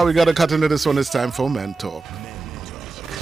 We got to cut into this one. It's time for Men Talk.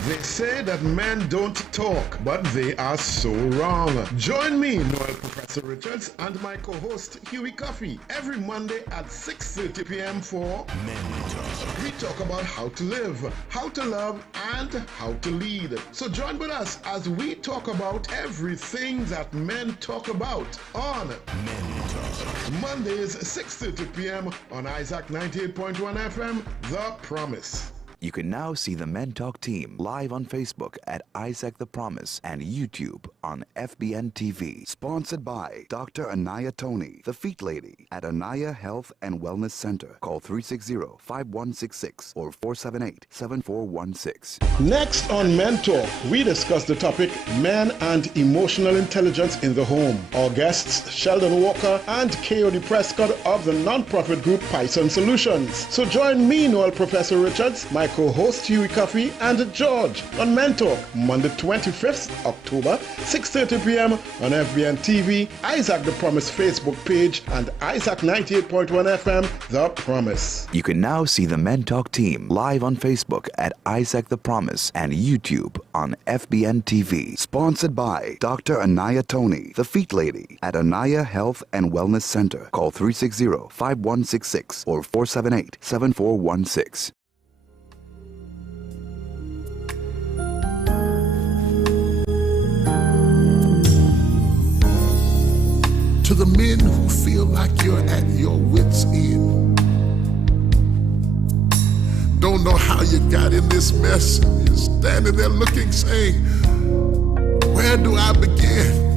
They say that men don't talk, but they are so wrong. Join me, Noel Professor Richards, and my co-host Huey Cuffie every Monday at 6:30 p.m. for Men Talk. We talk about how to live, how to love, and how to lead. So join with us as we talk about everything that men talk about on Men Talk. Mondays 6:30 p.m. on Isaac 98.1 FM, The Promise. You can now see the Men Talk team live on Facebook at Isaac the Promise and YouTube on FBN TV. Sponsored by Dr. Anaya Tony, the Feet Lady at Anaya Health and Wellness Center. Call 360-5166 or 478-7416. Next on Men Talk, we discuss the topic Men and Emotional Intelligence in the Home. Our guests, Sheldon Walker and Kayode Prescott of the non-profit group PISON Solutions. So join me, Noel Professor Richards, my co-host Huey Cuffie, and George on Men Talk, Monday 25th October, 6:30 p.m. on FBN TV, Isaac the Promise Facebook page, and Isaac 98.1 FM, The Promise. You can now see the Men Talk team live on Facebook at Isaac the Promise and YouTube on FBN TV. Sponsored by Dr. Anaya Tony, the Feet Lady at Anaya Health and Wellness Center. Call 360-5166 or 478-7416. To the men who feel like you're at your wit's end, don't know how you got in this mess, you're standing there looking, saying, where do I begin?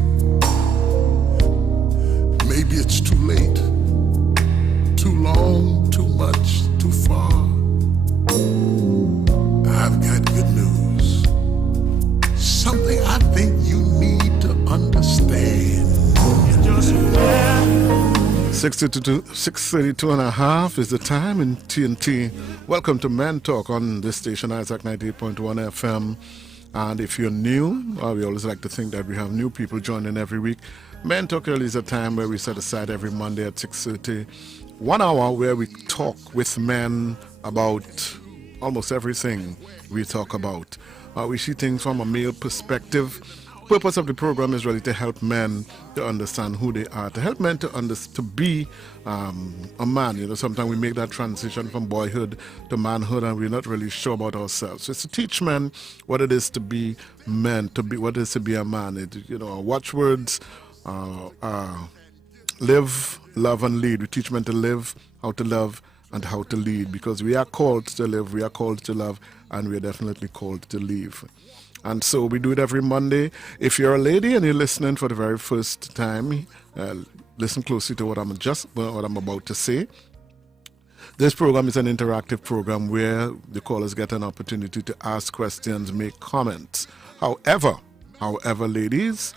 Maybe it's too late, too long, too much, too far. I've got good news, something I think you need to understand. 6:32 and a half is the time in TNT. Welcome to Men Talk on this station, Isaac 98.1 FM. And if you're new, we always like to think that we have new people joining every week. Men Talk really is a time where we set aside every Monday at 6:30, 1 hour where we talk with men about almost everything we talk about. We see things from a male perspective. Purpose of the program is really to help men to understand who they are, to help men to be a man. You know, sometimes we make that transition from boyhood to manhood and we're not really sure about ourselves. So it's to teach men what it is to be men, what it is to be a man. Our watchwords live, love, and lead. We teach men to live, how to love, and how to lead, because we are called to live, we are called to love, and we are definitely called to lead. And so we do it every Monday. If you're a lady and you're listening for the very first time, listen closely to what I'm about to say. This program is an interactive program where the callers get an opportunity to ask questions, make comments. However, ladies,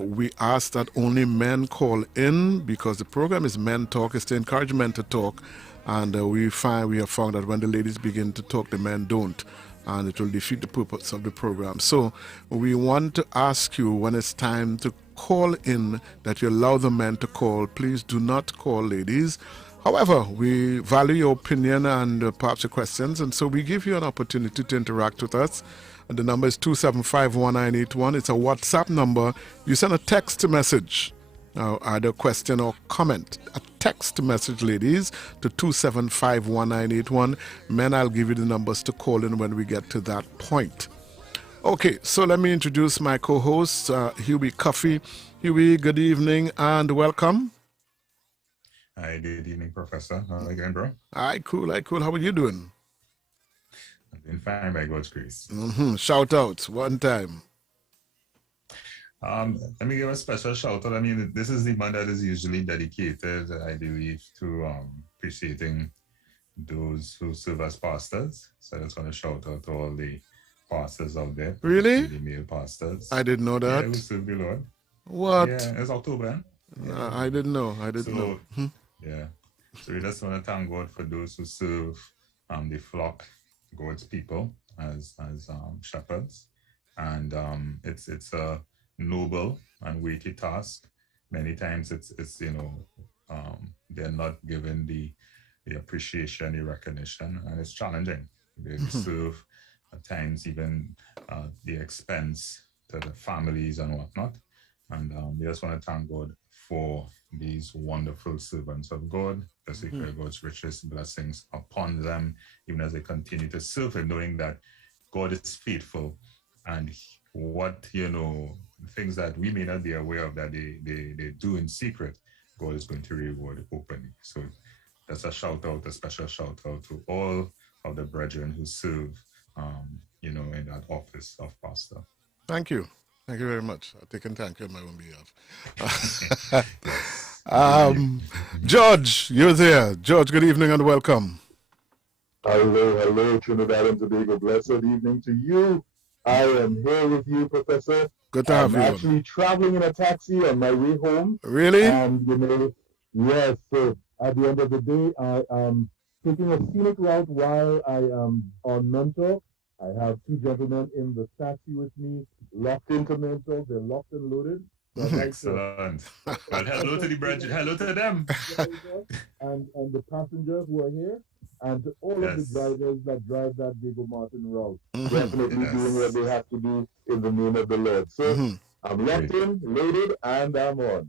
we ask that only men call in, because the program is Men Talk. It's to encourage men to talk. And we have found that when the ladies begin to talk, the men don't. And it will defeat the purpose of the program. So we want to ask you, when it's time to call in, that you allow the men to call. Please do not call, ladies. However, we value your opinion and perhaps your questions, and so we give you an opportunity to interact with us. And the number is 275-1981. It's a WhatsApp number. You send a text message, either question or comment. A text message, ladies, to 275-1981. Men, I'll give you the numbers to call in when we get to that point. Okay, so let me introduce my co-host, Huey Cuffie. Huey, good evening and welcome. Hi, good evening, Professor. How are you going, bro? Hi, cool. How are you doing? I've been fine, by God's grace. Shout out one time. Let me give a special shout out. I mean, this is the month that is usually dedicated, I believe, to appreciating those who serve as pastors. So I just want to shout out to all the pastors out there. Really? The male pastors. I didn't know that. Yeah, who serve the Lord. What? Yeah, it's October. Yeah. I didn't know. Yeah. So we just want to thank God for those who serve the flock, God's people, as shepherds. And it's a noble and weighty task. Many times it's they're not given the the appreciation, the recognition, and it's challenging. They serve at times even the expense to the families and whatnot. And we just want to thank God for these wonderful servants of God, to declare God's richest blessings upon them, even as they continue to serve Him, knowing that God is faithful, and what, things that we may not be aware of that they do in secret, God is going to reward openly. So that's a special shout out to all of the brethren who serve, in that office of pastor. Thank you. Thank you very much. I take and thank you on my own behalf. George, you're there. George, good evening and welcome. Hello, Trinidad and Tobago. Blessed evening to you. I am here with you, Professor. Good to have you. I'm actually traveling in a taxi on my way home. Really? And, yes, so at the end of the day, I am taking a scenic route while I am on Mentor. I have two gentlemen in the taxi with me, locked into Mentor. They're locked and loaded. Excellent. Well, hello to the brethren. Hello to them. And the passengers who are here. And to all of the drivers that drive that Diego Martin route, definitely doing what they have to do in the name of the Lord. So I'm locked in, loaded, and I'm on.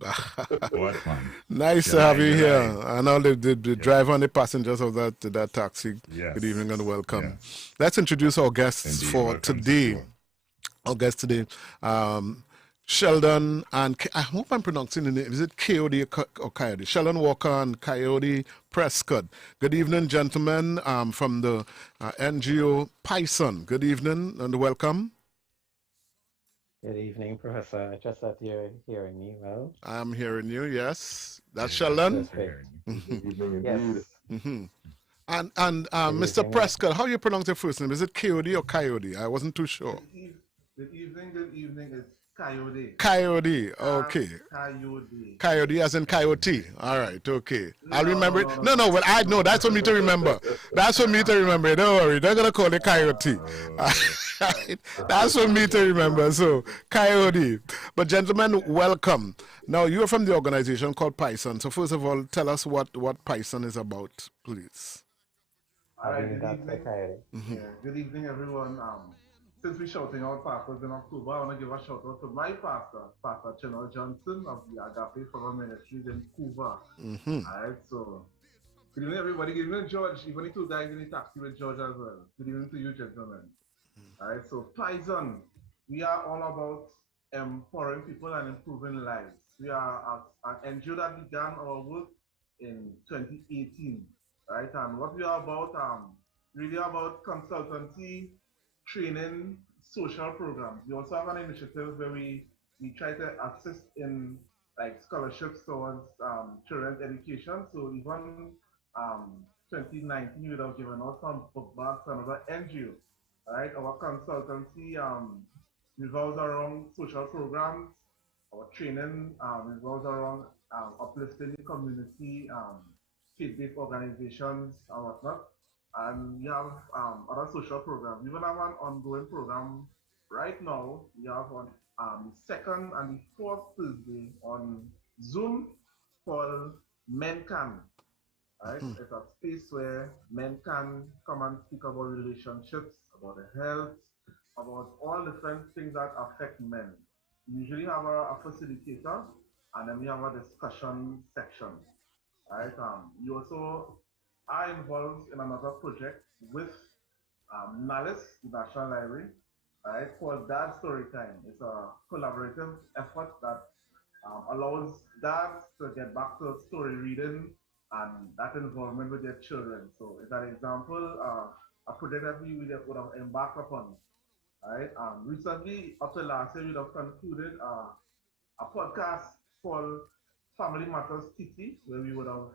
What, man? Nice to have you here. And all the driver and the passengers of that taxi. Yes. Good evening and welcome. Yes. Let's introduce our guests for today. Our guests today. Sheldon and I hope I'm pronouncing the name. Is it Kayode or Kayode? Sheldon Walker and Kayode Prescott. Good evening, gentlemen, from the NGO PISON. Good evening and welcome. Good evening, Professor. I trust that you're hearing me well. I'm hearing you, yes. That's Sheldon. Yes. And Mr. Prescott, how you pronounce your first name? Is it Kayode or Kayode? I wasn't too sure. Good evening. It's Kayode. Kayode, okay. Kayode as in coyote. All right, okay. I'll remember it. No, well, I know. That's for me to remember. That's for me to remember. Don't worry. They're going to call it coyote. That's for me to remember. So, Kayode. But, gentlemen, welcome. Now, you're from the organization called PISON. So, first of all, tell us what PISON is about, please. All right, good evening, everyone. Since we're shouting out pastors in October, I want to give a shout out to my pastor, Pastor Chenel Johnson of the Agape Forum Ministries in Cuba. All right, so good evening, everybody. Good evening, George. Even the two guys in the taxi with George as well. Good evening to you, gentlemen. All right, so PISON, we are all about empowering people and improving lives. We are an NGO that began our work in 2018, right? And what we are about, really about consultancy, training, social programs. We also have an initiative where we try to assist in like scholarships towards children's education. So even 2019, we would have given out some book bags to another NGO. Right? Our consultancy revolves around social programs. Our training revolves around uplifting the community, faith-based organizations and whatnot. And we have other social programs. We even have an ongoing program right now. We have on the second and the fourth Thursday on Zoom called Men Can. Right? It's a space where men can come and speak about relationships, about the health, about all different things that affect men. We usually have a facilitator, and then we have a discussion section. Right? You also are involved in another project with NALIS, the National Library, right, called Dad Storytime. It's a collaborative effort that allows dads to get back to story reading and that involvement with their children. So it's an example, a project that we would have embarked upon. Right? Recently, up to last year, we would have concluded a podcast called Family Matters TT, where we would have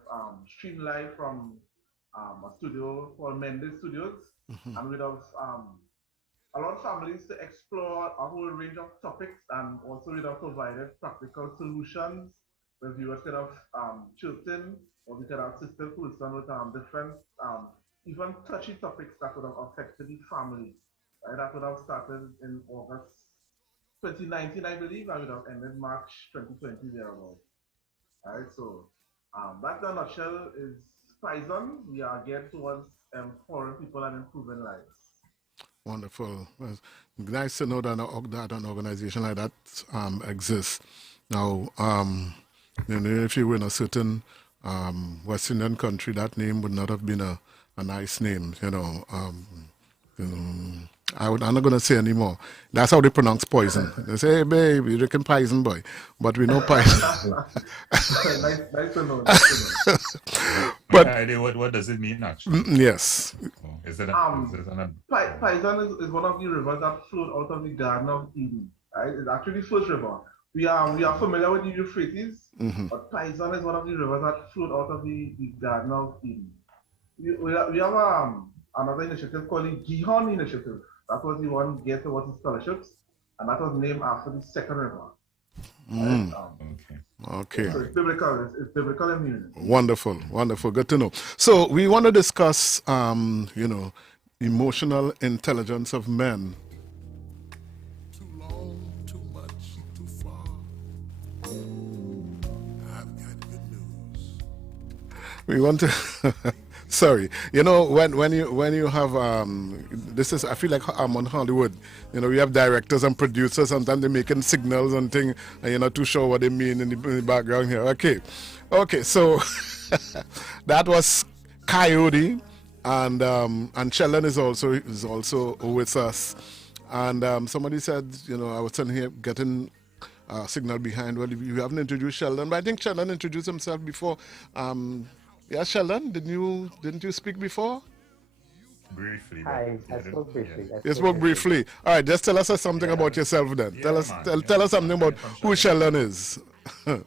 streamed live from a studio called Mendes Studios, and we'd have allowed families to explore a whole range of topics, and also we'd have provided practical solutions where viewers could have chipped in, or we could have assisted person with different, even touchy topics that would have affected the family. Right? That would have started in August 2019, I believe, and would have ended March 2020 thereabouts. Right, so that in a nutshell is PISON, we are geared towards empowering people and improving lives. Wonderful. Well, nice to know that an organization like that exists. Now, if you were in a certain West Indian country, that name would not have been a nice name, I'm not going to say anymore. That's how they pronounce poison. They say, hey, babe, you're drinking poison, boy. But we know poison. nice to know. But what does it mean, actually? Yes. Is it PISON is one of the rivers that flowed out of the Garden of Eden. Right? It's actually the first river. We are familiar with the Euphrates, but PISON is one of the rivers that flowed out of the Garden of Eden. We have another initiative called the Gihon Initiative. That was the one geared towards the scholarships, and that was named after the second river. Okay. So it's biblical in meaning. Wonderful. Good to know. So we want to discuss, emotional intelligence of men. Too long, too much, too far. I've got good news. We want to. Sorry, when you have this is, I feel like I'm on Hollywood. We have directors and producers. Sometimes they're making signals and things, and you're not too sure what they mean in the background here. Okay. So that was Kayode, and Sheldon is also with us. And somebody said, I was sitting here getting signal behind. Well, you haven't introduced Sheldon, but I think Sheldon introduced himself before. Yeah, Sheldon, didn't you speak before? Briefly. Hi, I spoke briefly. You spoke briefly. All right, just tell us something about yourself then. Yeah, tell us something about who Sheldon is. So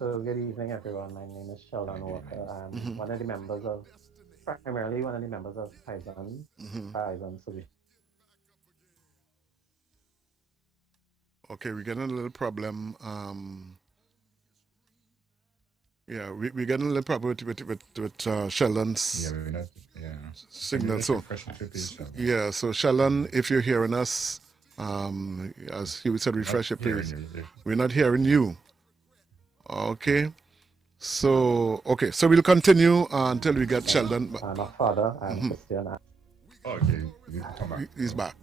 good evening, everyone. My name is Sheldon Walker. I'm primarily one of the members of PISON. PISON Solution. Okay, we're getting a little problem. Yeah, we're getting a little problem with Sheldon's signal. So Sheldon, if you're hearing us, as Huey said, refresh your page. We're not hearing you. Okay. So we'll continue until we get Sheldon. I'm a father. I'm Christian. Okay, He's back.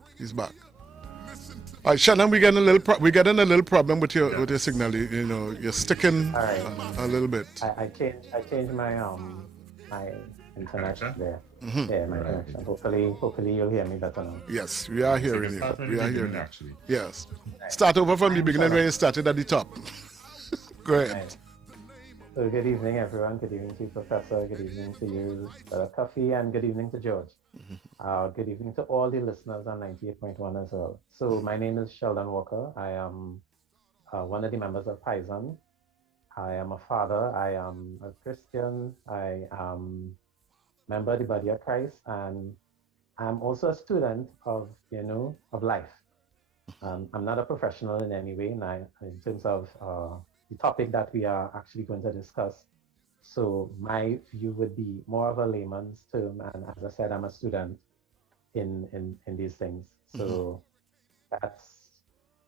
All right, Sheldon, we're getting a little problem with your signal. You're sticking a little bit. I changed my my internet there. Yeah, my connection. Hopefully you'll hear me better now. Yes, we are hearing you. We are hearing you. Actually. Yes. Start over from the beginning where you started at the top. Go ahead. Right. So good evening, everyone. Good evening to you, Professor. Good evening to you, Cuffie, and good evening to George. Good evening to all the listeners on 98.1 as well. So my name is Sheldon Walker. I am one of the members of PISON. I am a father. I am a Christian. I am a member of the Body of Christ, and I'm also a student of life. I'm not a professional in any way, in terms of the topic that we are actually going to discuss. So my view would be more of a layman's term, and as I said, I'm a student in these things. So that's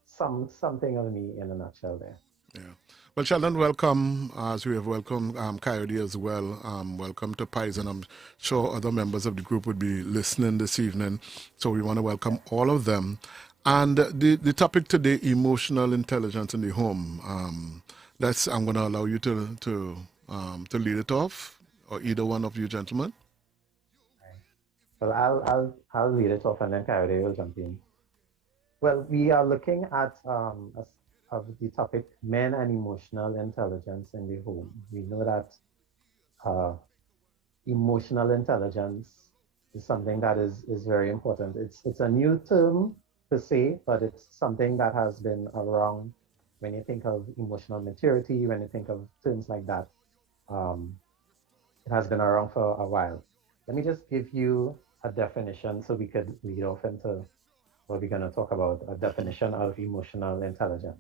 something of me in a nutshell there. Yeah. Well, Sheldon, welcome, as we have welcomed Kayode as well. Welcome to PISON. I'm sure other members of the group would be listening this evening, so we want to welcome all of them. And the topic today, emotional intelligence in the home. I'm going to allow you to lead it off, or either one of you gentlemen. Well, I'll lead it off, and then Kayode will jump in. Well, we are looking at of the topic men and emotional intelligence in the home. We know that emotional intelligence is something that is very important. It's a new term per se, but it's something that has been around. When you think of emotional maturity, when you think of terms like that, it has been around for a while. Let me just give you a definition so we could lead off into what we're going to talk about, a definition of emotional intelligence.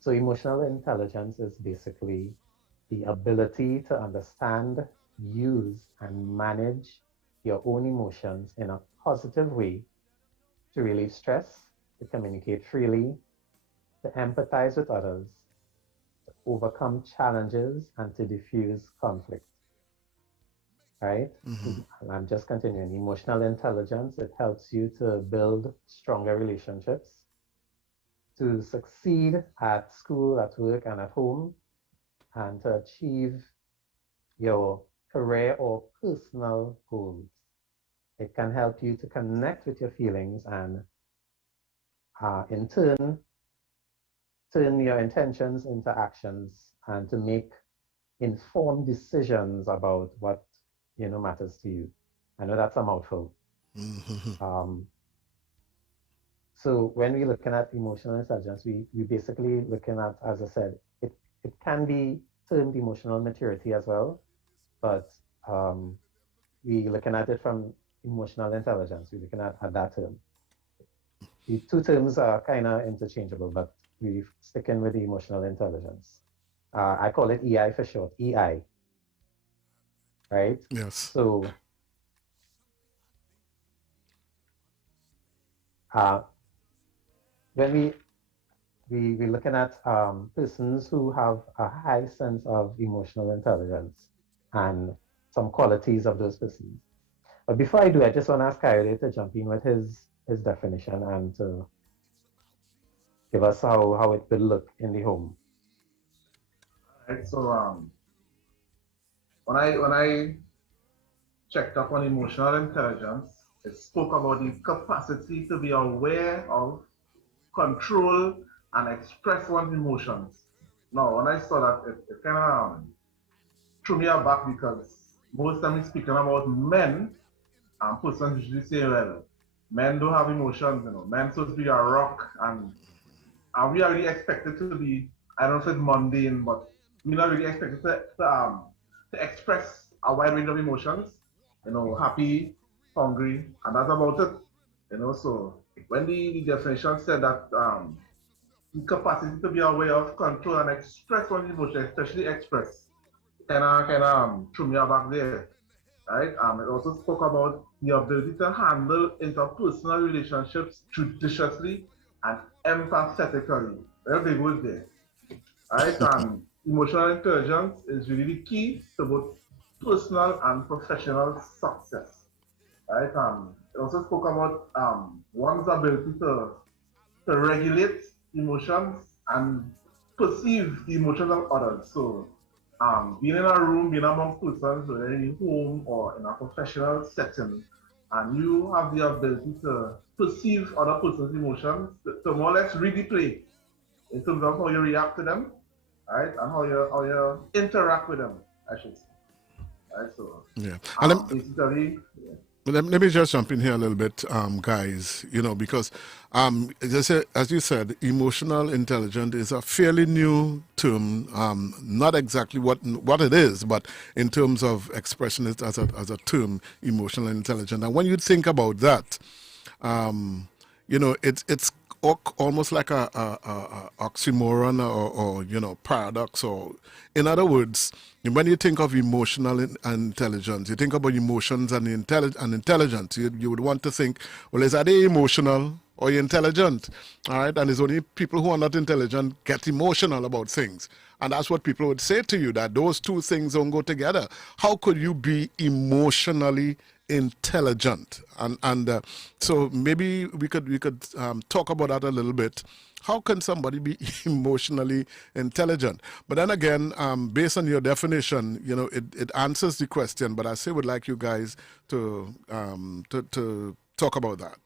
So emotional intelligence is basically the ability to understand, use, and manage your own emotions in a positive way, to relieve stress, to communicate freely, to empathize with others, to overcome challenges, and to diffuse conflict. right? And I'm just continuing. Emotional intelligence, it helps you to build stronger relationships, to succeed at school, at work, and at home, and to achieve your career or personal goals. It can help you to connect with your feelings and in turn your intentions into actions and to make informed decisions about what matters to you. I know that's a mouthful. So when we're looking at emotional intelligence, we basically looking at, as I said, it can be termed emotional maturity as well, but we looking at it from emotional intelligence. We're looking at that term. The two terms are kind of interchangeable, but we're sticking with the emotional intelligence. I call it EI for short, EI, right? Yes. So when we're looking at persons who have a high sense of emotional intelligence and some qualities of those persons. But before I do, I just want to ask Kayode to jump in with his definition and to give us how it will look in the home. Right, so when I checked up on emotional intelligence, it spoke about the capacity to be aware of, control, and express one's emotions. Now, when I saw that, it kind of threw me aback because most time we're speaking about men, and persons usually say, well, men don't have emotions, men supposed to be a rock, and we are really expected to be, I don't know if it's mundane, but we're not really expected to express a wide range of emotions, happy, hungry, and that's about it. So when the definition said that the capacity to be aware of, control, and express one's emotions, especially express, kind of threw me back there, right? It also spoke about the ability to handle interpersonal relationships judiciously and empathetically. Very big word there, right? Emotional intelligence is really the key to both personal and professional success, right? It also spoke about one's ability to regulate emotions and perceive the emotions of others. So, being in a room, being amongst persons, whether in a home or in a professional setting, and you have the ability to perceive other person's emotions, to more or less read the play in terms of how you react to them, right, and how you interact with them, I should say. Right, so yeah. basically. Yeah. Let me just jump in here a little bit, guys, because as you said, emotional intelligence is a fairly new term, not exactly what it is, but in terms of expressing it as a term, emotional intelligence. And when you think about that, it's almost like a oxymoron or paradox, or in other words, when you think of emotional intelligence, you think about emotions and intelligence. You would want to think, well, is that emotional or intelligent? All right, and it's only people who are not intelligent get emotional about things. And that's what people would say to you, that those two things don't go together. How could you be emotionally intelligent? And so maybe we could talk about that a little bit. How can somebody be emotionally intelligent? But then again, based on your definition, it answers the question. But I still would like you guys to talk about that.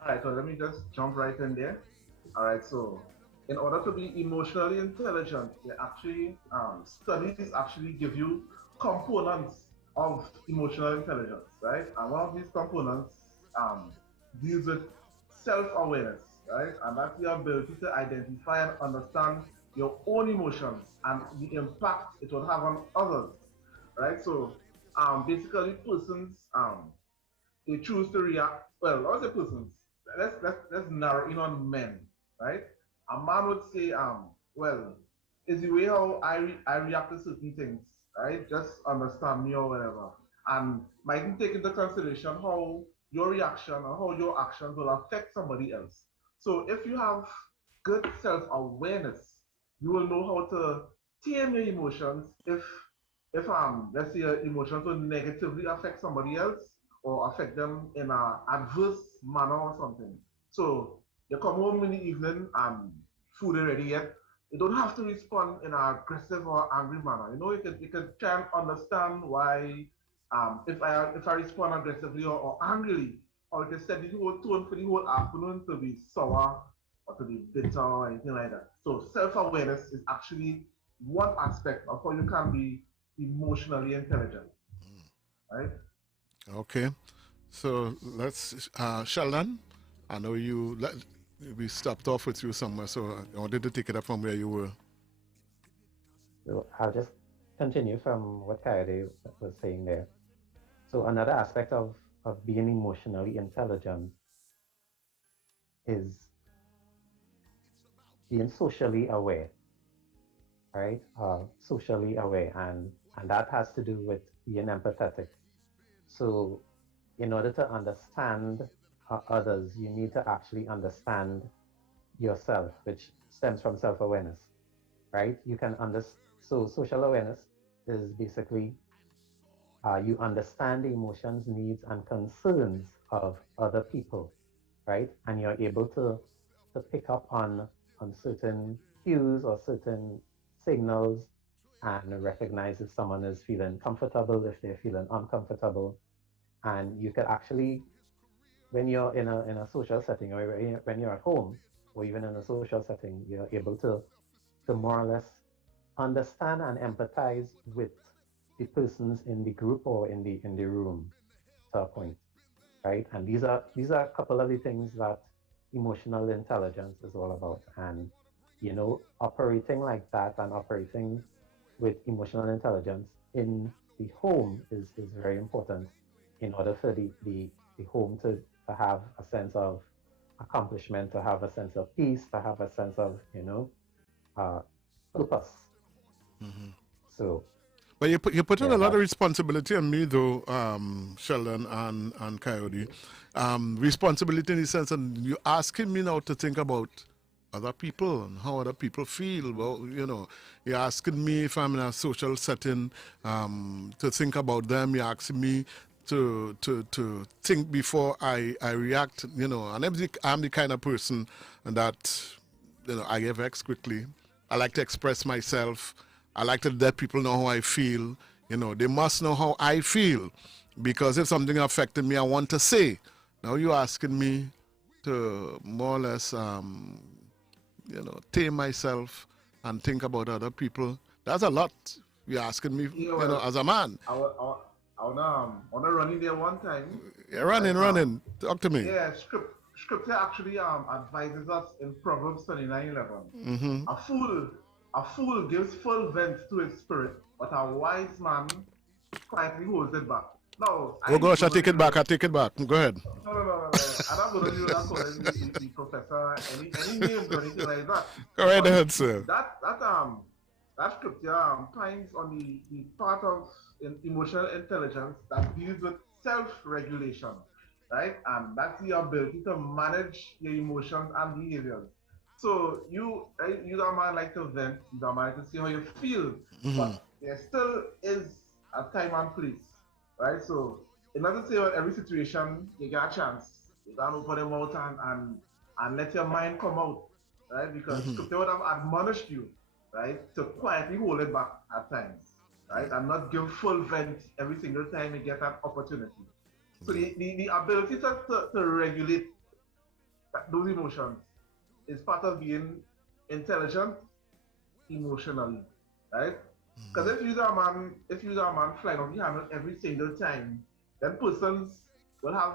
All right, so let me just jump right in there. All right, so in order to be emotionally intelligent, studies actually give you components of emotional intelligence, right? And one of these components deals with self-awareness, right? And that's the ability to identify and understand your own emotions and the impact it will have on others, right? So basically, persons they choose to react. Well, other persons. Let's narrow in on men, right? A man would say, well, is the way how I react to certain things, right? Just understand me or whatever, and mightn't take into consideration how your reaction or how your actions will affect somebody else. So if you have good self-awareness, you will know how to tame your emotions if if let's say emotions will negatively affect somebody else or affect them in an adverse manner or something. So you come home in the evening and food ain't ready yet. You don't have to respond in an aggressive or angry manner. You know, you can try and understand why if I respond aggressively or angrily, or you can set the whole tone for the whole afternoon to be sour or to be bitter or anything like that. So self-awareness is actually one aspect of how you can be emotionally intelligent, right? Okay. So let's, Sheldon, I know we stopped off with you somewhere, so I wanted to take it up from where you were. So I'll just continue from what Kayode was saying there. So another aspect of being emotionally intelligent is being socially aware, right? Socially aware, and that has to do with being empathetic. So in order to understand others, you need to actually understand yourself, which stems from self-awareness, right? You can understand. So social awareness is basically you understand the emotions, needs, and concerns of other people, right? And you're able to pick up on certain cues or certain signals and recognize if someone is feeling comfortable, if they're feeling uncomfortable. And you can actually, when you're in a social setting or when you're at home or even in a social setting, you're able to more or less understand and empathize with the persons in the group or in the room to a point, right? And these are a couple of the things that emotional intelligence is all about. And operating like that and operating with emotional intelligence in the home is very important in order for the home to have a sense of accomplishment, to have a sense of peace, to have a sense of uh, purpose. Mm-hmm. So, but you're putting a lot of responsibility on me, though, Sheldon and Kayode. Responsibility in the sense that you're asking me now to think about other people and how other people feel. Well, you're asking me if I'm in a social setting to think about them. You're asking me to think before I react. And I'm the kind of person that I get vexed quickly. I like to express myself. I like to let people know how I feel. They must know how I feel, because if something affected me, I want to say. Now you're asking me to more or less, tame myself and think about other people. That's a lot you're asking me, as a man. I wanna run in there one time. Yeah, running. Talk to me. Yeah, scripture actually advises us in Proverbs 29:11. Mm-hmm. A fool gives full vent to his spirit, but a wise man quietly holds it back. No. Oh gosh, I take it back. Go ahead. No. I'm not going to do that calling the professor any names or anything like that. Go right ahead, sir. That scripture finds on the part of emotional intelligence that deals with self-regulation, right? And that's the ability to manage your emotions and behaviors. So you don't mind like to vent, you don't mind to see how you feel, but there still is a time and place, right? So it doesn't say about every situation you get a chance. You gotta open your mouth and let your mind come out, right? Because scripture would have admonished you, right, to quietly hold it back at times, right, and not give full vent every single time you get an opportunity. So the ability to regulate those emotions is part of being intelligent emotionally, right? Because if you're a man flying off the handle every single time, then persons will have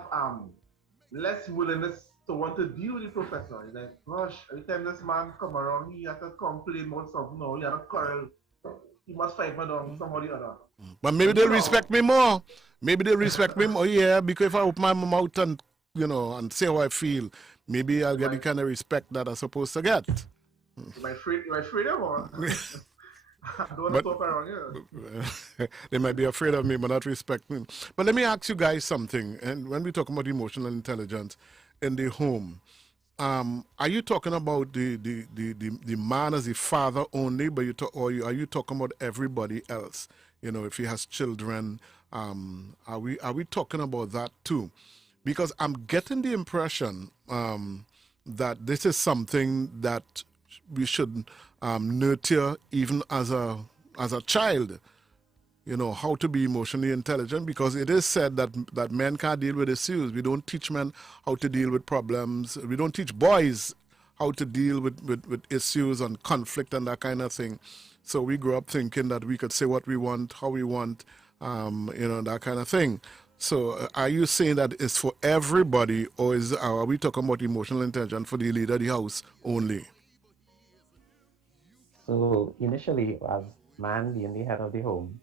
less willingness to want to deal with the professor. It's like, gosh, every time this man come around, he has to complain about something. No, he had a quarrel. He must fight me down somebody or other. But maybe they'll respect me more. Yeah, because if I open my mouth and and say how I feel, maybe I'll get the kind of respect that I'm supposed to get. You might afraid of more. I don't want to talk around here. They might be afraid of me, but not respect me. But let me ask you guys something. And when we talk about emotional intelligence in the home, are you talking about the man as the father only, but are you talking about everybody else? you know, if he has children. Are we talking about that too? Because I'm getting the impression that this is something that we should nurture even as a child. You know, how to be emotionally intelligent, because it is said that men can't deal with issues. We don't teach men how to deal with problems. We don't teach boys how to deal with issues and conflict and that kind of thing. So we grew up thinking that we could say what we want, how we want, you know, that kind of thing. So are you saying that it's for everybody, or are we talking about emotional intelligence for the leader of the house only? So initially, as man being the head of the home,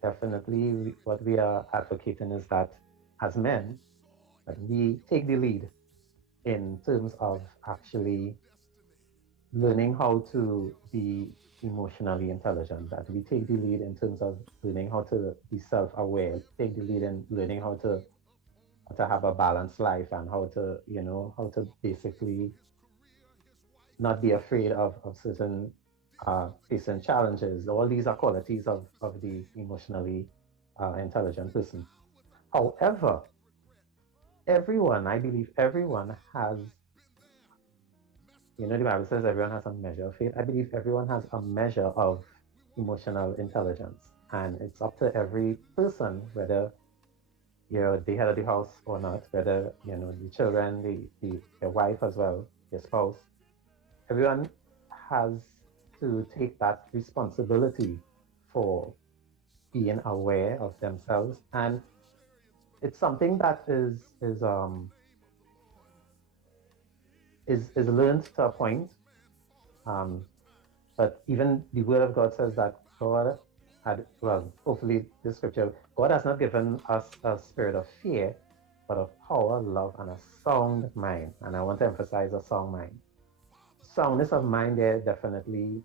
definitely what we are advocating is that as men, that we take the lead in terms of actually learning how to be emotionally intelligent, that we take the lead in terms of learning how to be self-aware, take the lead in learning how to have a balanced life, and how to, you know, how to basically not be afraid of certain facing challenges. All these are qualities of the emotionally intelligent person. However, I believe everyone has, you know, the Bible says everyone has a measure of faith. I believe everyone has a measure of emotional intelligence. And it's up to every person, whether you're the head of the house or not, whether, you know, the children, the wife as well, your spouse. Everyone has to take that responsibility for being aware of themselves. And it's something that is learned to a point. But even the Word of God says that God had, well, hopefully the scripture, God has not given us a spirit of fear, but of power, love, and a sound mind. And I want to emphasize a sound mind. Soundness of mind there definitely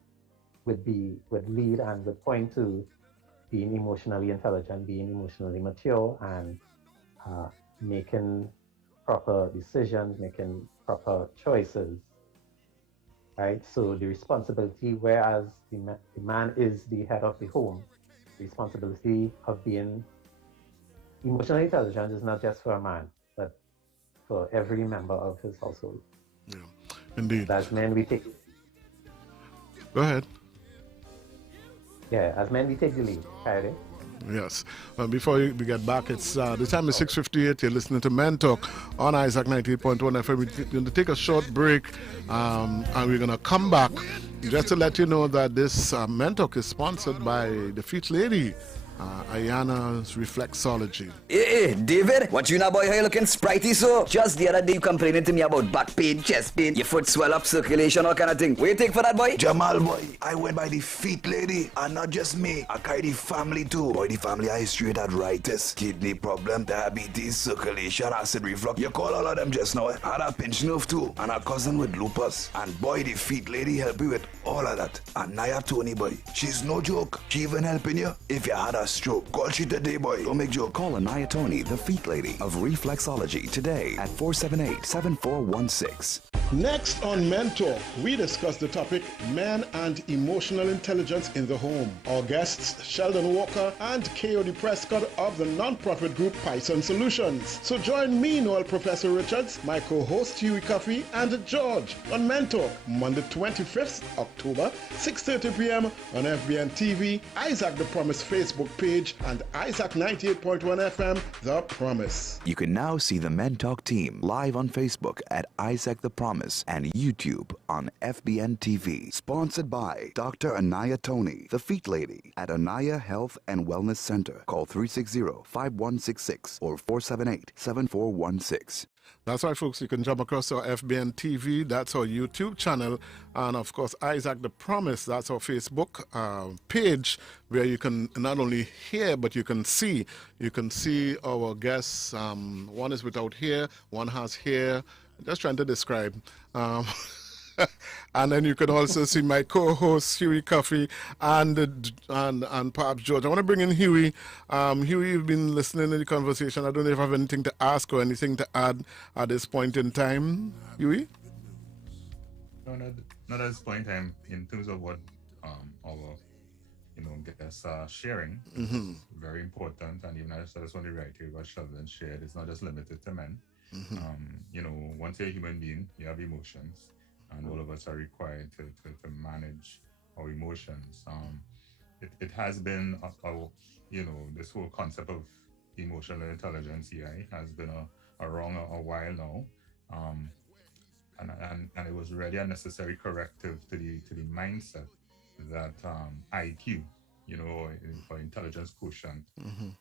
would lead and would point to being emotionally intelligent, being emotionally mature, and making proper decisions, making proper choices, right? So the responsibility, whereas the man is the head of the home, the responsibility of being emotionally intelligent is not just for a man, but for every member of his household. Yeah, indeed. As men, we take... Go ahead. Yeah, as men, we take the lead. Kayode? Yes. Before we get back, it's the time is 6:58. You're listening to Men Talk on Isaac 98.1 FM. We're going to take a short break, and we're going to come back just to let you know that this Men Talk is sponsored by the Feet Lady, Ayana's Reflexology. Hey, David, what you know boy? How you looking sprightly so? Just the other day you complaining to me about back pain, chest pain, your foot swell up, circulation, all kind of thing. What you take for that, boy? Jamal, boy, I went by the Feet Lady, and not just me. I carry the family too. Boy, the family I history had arthritis, kidney problem, diabetes, circulation, acid reflux. You call all of them just now. I had a pinch nerve too, and a cousin with lupus. And boy, the Feet Lady help you with all of that. And Naya Tony, boy, she's no joke. She even helping you if you had a stroke. Call she today, boy. Don't make joke. Call Anaya Tony, the Feet Lady of Reflexology, today at 478-7416. Next on Men Talk, we discuss the topic Men and Emotional Intelligence in the Home. Our guests, Sheldon Walker and Kayode Prescott of the non-profit group PISON Solutions. So join me, Noel Professor Richards, my co-host Huey Cuffie, and George on Men Talk, Monday 25th October, 6:30 p.m. on FBN TV, Isaac the Promise Facebook page, and Isaac 98.1 FM, The Promise. You can now see the Men Talk team live on Facebook at Isaac the Promise and YouTube on FBN TV. Sponsored by Dr. Anaya Tony, the Feet Lady at Anaya Health and Wellness Center. Call 360-5166 or 478-7416. That's right, folks. You can jump across our FBN TV. That's our YouTube channel. And, of course, Isaac the Promise. That's our Facebook page where you can not only hear, but you can see. You can see our guests. One is without hair. One has hair. Just trying to describe. And then you can also see my co-host Huey Cuffie and perhaps George. I want to bring in Huey. Huey, you've been listening to the conversation. I don't know if I have anything to ask or anything to add at this point in time. Huey? No, not at this point in time. In terms of what our guess sharing is very important. And even as I just want to write here what Sheldon shared, it's not just limited to men. Once you're a human being, you have emotions, and all of us are required to manage our emotions. It has been, this whole concept of emotional intelligence, has been around a while now. And it was really a necessary corrective to the mindset that IQ, for intelligence quotient,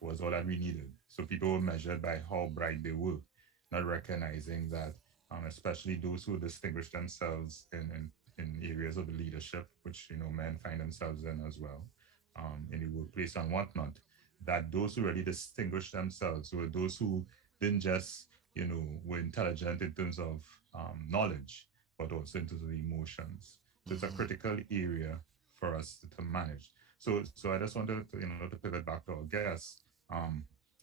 was all that we needed. So people were measured by how bright they were, not recognizing that, especially those who distinguish themselves in areas of leadership, which men find themselves in as well, in the workplace and whatnot, that those who really distinguish themselves were those who didn't just were intelligent in terms of knowledge, but also in terms of emotions. So it's a critical area for us to manage. So I just wanted to pivot back to our guests,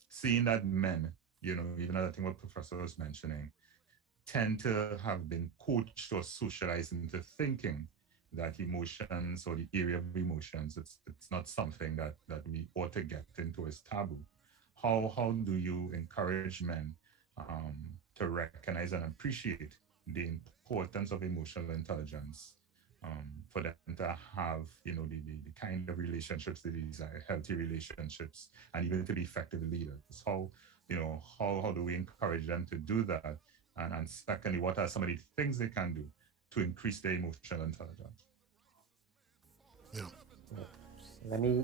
seeing that men, even I think what Professor was mentioning, tend to have been coached or socialized into thinking that emotions or the area of emotions, it's not something that we ought to get into as taboo. How do you encourage men to recognize and appreciate the importance of emotional intelligence, for them to have, the kind of relationships that these are healthy relationships, and even to be effective leaders? How do we encourage them to do that? And secondly, what are some of the things they can do to increase their emotional intelligence? Yeah. Let me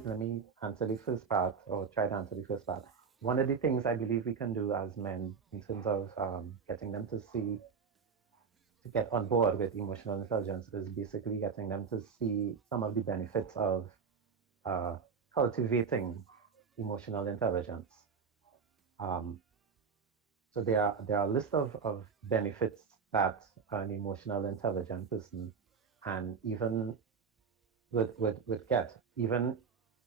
answer the first part, or try to answer the first part. One of the things I believe we can do as men in terms of getting them to get on board with emotional intelligence is basically getting them to see some of the benefits of cultivating emotional intelligence. So there are a list of benefits that an emotional intelligent person and even would get. Even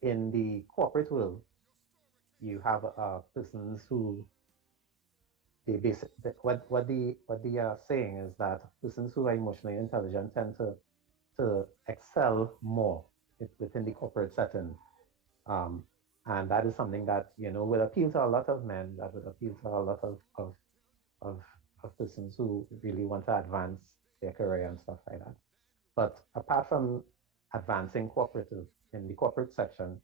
in the corporate world, you have persons who what they are saying is that persons who are emotionally intelligent tend to excel more within the corporate setting. And that is something that will appeal to a lot of men, that would appeal to a lot of persons who really want to advance their career and stuff like that. But apart from advancing in the corporate section,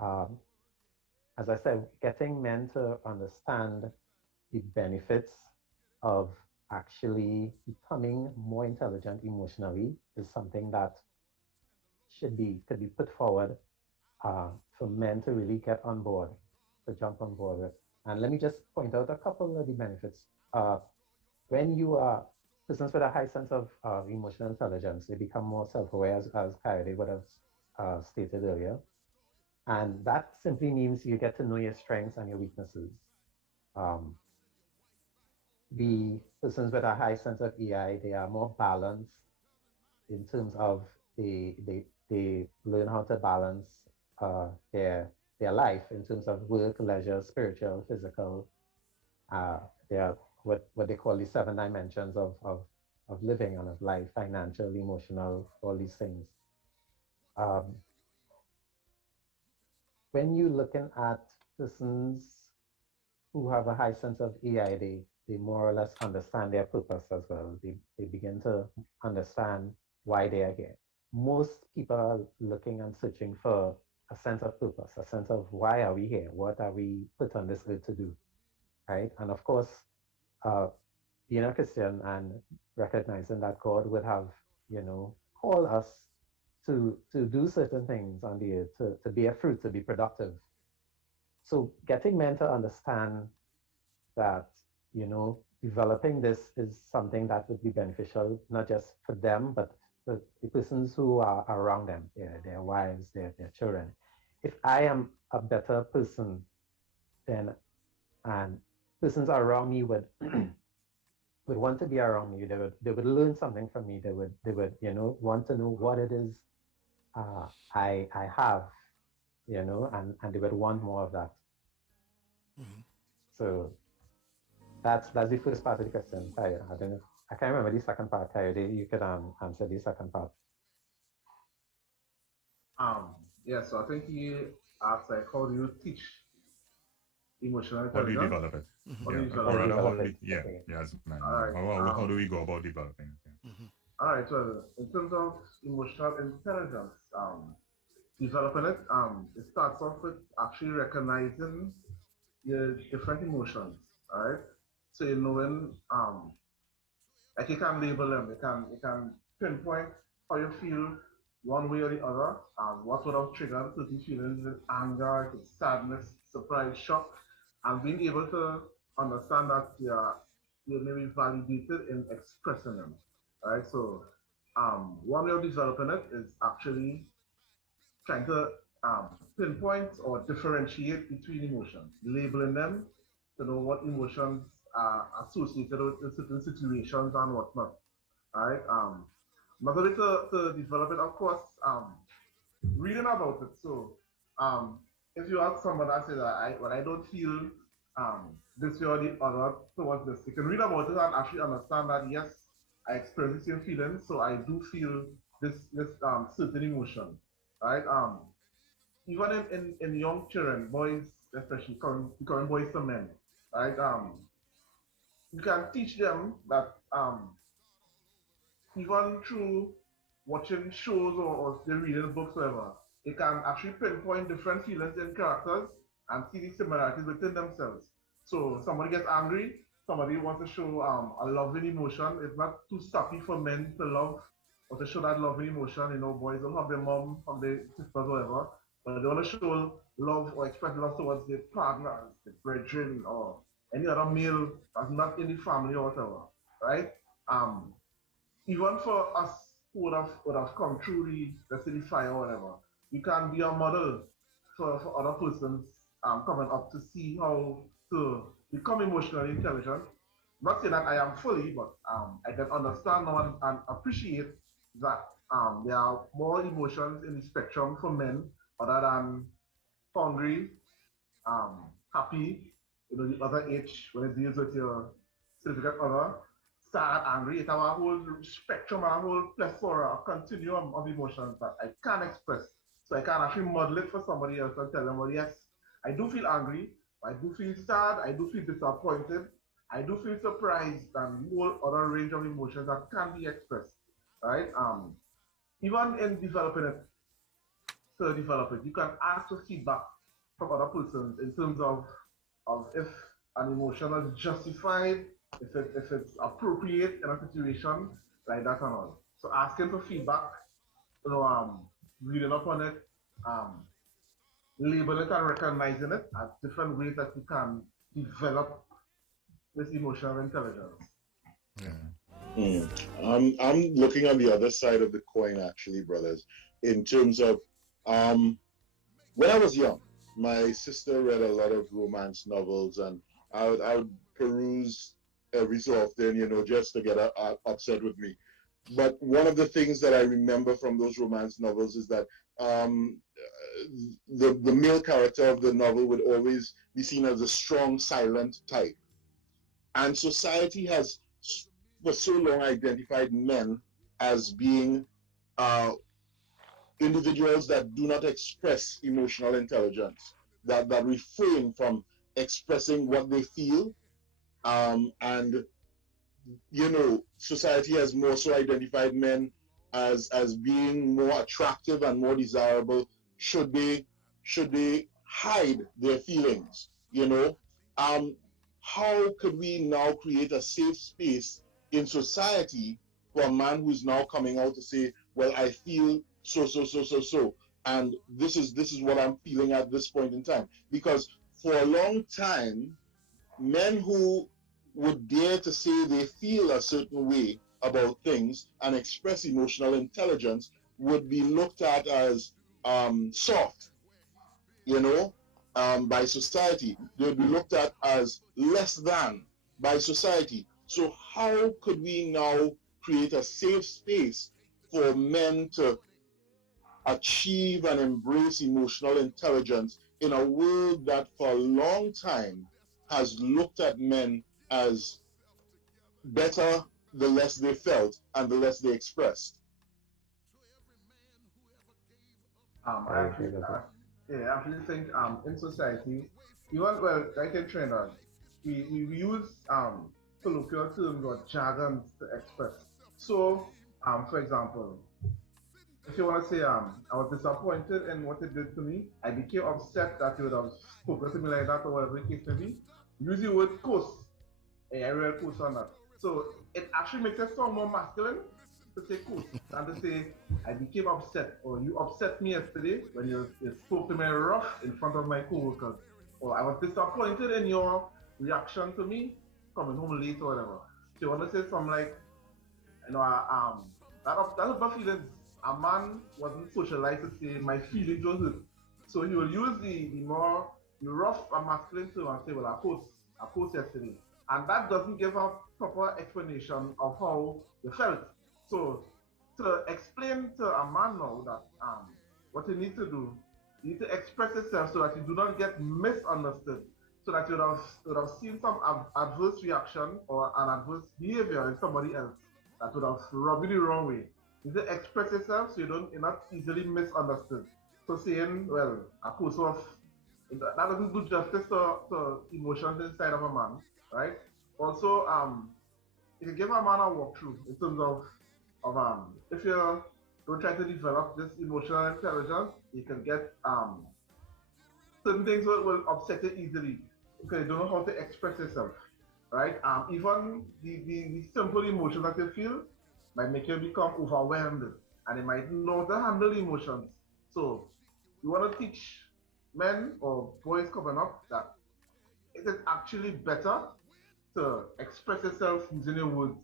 as I said, getting men to understand the benefits of actually becoming more intelligent emotionally is something that could be put forward for men to really get on board, to jump on board with. And let me just point out a couple of the benefits. When you are persons with a high sense of emotional intelligence, they become more self-aware, as Kayode would have stated earlier. And that simply means you get to know your strengths and your weaknesses. The persons with a high sense of EI, they are more balanced in terms of they learn how to balance their life in terms of work, leisure, spiritual, physical. They are what they call the 7 dimensions of living and of life: financial, emotional, all these things. When you're looking at persons who have a high sense of EI, they more or less understand their purpose as well. They begin to understand why they are here. Most people are looking and searching for a sense of purpose, a sense of why are we here? What are we put on this earth to do? Right? And of course, being a Christian and recognizing that God would have, called us to do certain things on the earth, to bear fruit, to be productive. So getting men to understand that, developing this is something that would be beneficial, not just for them, but for the persons who are around them, their wives, their children. If I am a better person, then, and persons around me would would want to be around me, they would learn something from me, they would want to know what it is I have, and they would want more of that. Mm-hmm. So that's the first part of the question. I don't know. I can't remember the second part. You could answer the second part. Yeah, so I think he asked like, how do you teach emotional How do you intelligence? develop it? How do Yeah, you or develop rather, it? Okay. as men, All right. how do we go about developing it? Yeah. All right. So in terms of emotional intelligence, developing it, it starts off with actually recognizing your different emotions. All right. So you knowing, like you can label them. You can pinpoint how you feel one way or the other. What would have triggered certain feelings: anger, sadness, surprise, shock, and being able to understand that you're maybe validated in expressing them. All right. So one way of developing it is actually trying to pinpoint or differentiate between emotions, labeling them to know what emotions are associated with certain situations and whatnot. All right. Another way to develop it, of course, reading about it. So, if you ask someone that says that when I don't feel this way or the other towards this, you can read about it and actually understand that yes, I experience the same feelings, so I do feel this certain emotion, right? Even in young children, boys especially becoming boys to men, right? You can teach them that even through watching shows or they're reading books, whatever, they can actually pinpoint different feelings in characters and see the similarities within themselves. So somebody gets angry, somebody wants to show a loving emotion. It's not too stuffy for men to love or to show that loving emotion. You know, boys don't have their mom, have their sisters, whatever, but they want to show love or express love towards their partners, their brethren, or any other male that's not in the family or whatever, right? Um, Even for us who would have come through the, let's say, the fire or whatever, you can be a model for other persons coming up to see how to become emotionally intelligent. Not saying that I am fully, but I can understand now and appreciate that there are more emotions in the spectrum for men other than hungry, happy, the other H when it deals with your significant other, sad, angry. It have a whole spectrum, a whole plethora, a continuum of emotions that I can't express. So I can actually model it for somebody else and tell them, well, yes, I do feel angry, I do feel sad, I do feel disappointed, I do feel surprised, and whole other range of emotions that can be expressed, right? Even in developing it, to develop it, you can ask for feedback from other persons in terms of if an emotion is justified, if it's appropriate in a situation like that and all. So asking for feedback, reading up on it, um, label it and recognizing it as different ways that you can develop this emotional intelligence. I'm looking on the other side of the coin, actually, brothers, in terms of when I was young, my sister read a lot of romance novels, and I would peruse every so often, just to get upset with me. But one of the things that I remember from those romance novels is that the male character of the novel would always be seen as a strong, silent type. And society has, for so long, identified men as being individuals that do not express emotional intelligence, that refrain from expressing what they feel. And society has more so identified men as being more attractive and more desirable should they hide their feelings. How could we now create a safe space in society for a man who's now coming out to say, well, I feel so, and this is what I'm feeling at this point in time? Because for a long time, men who would dare to say they feel a certain way about things and express emotional intelligence would be looked at as soft, by society. They would be looked at as less than by society. So how could we now create a safe space for men to achieve and embrace emotional intelligence in a world that for a long time has looked at men as better the less they felt and the less they expressed? I actually, yeah, I actually think in society, even well, like in Trinidad, we use colloquial terms or jargons to express. So, for example, if you want to say I was disappointed in what it did to me, I became upset that you would have spoken to me like that or whatever the case may be. Use the word course, a real course on that. So it actually makes it sound more masculine to say course than to say I became upset or you upset me yesterday when you spoke to me rough in front of my coworkers, or I was disappointed in your reaction to me coming home late or whatever. So you want to say something like, you know, that's about feelings. A man wasn't socialized to say my feelings were hurt. So he will use the more the rough and masculine term and say, well, I course yesterday. And that doesn't give a proper explanation of how you felt. So to explain to a man now that what you need to do, you need to express yourself so that you do not get misunderstood, so that you would have seen some adverse reaction or an adverse behavior in somebody else that would have rubbed you the wrong way. You need to express yourself so you're not easily misunderstood. So saying, well, a course of that doesn't do justice to emotions inside of a man, right? Also, you can give a man a walkthrough in terms of if you don't try to develop this emotional intelligence, you can get certain things will upset you easily because you don't know how to express yourself, right? Even the simple emotions that you feel might make you become overwhelmed and you might know how to handle emotions. So you want to teach men or boys coming up that it is actually better to express yourself using your words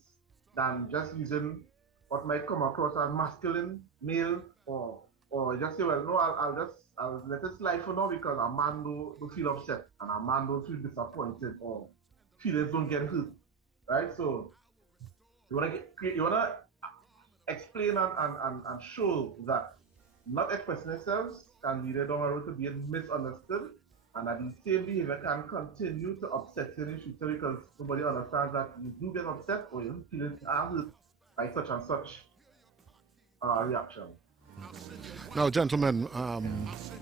than just using what might come across as masculine, male, or just say, well, no, I'll let it slide for now because a man don't feel upset and a man don't feel disappointed or feelings don't get hurt, right? So you wanna explain and show that not expressing yourselves can lead you down a road to being misunderstood, and that the same behavior can continue to upset you in the future because somebody understands that you do get upset or your feelings are hurt by such and such reaction. Now, gentlemen,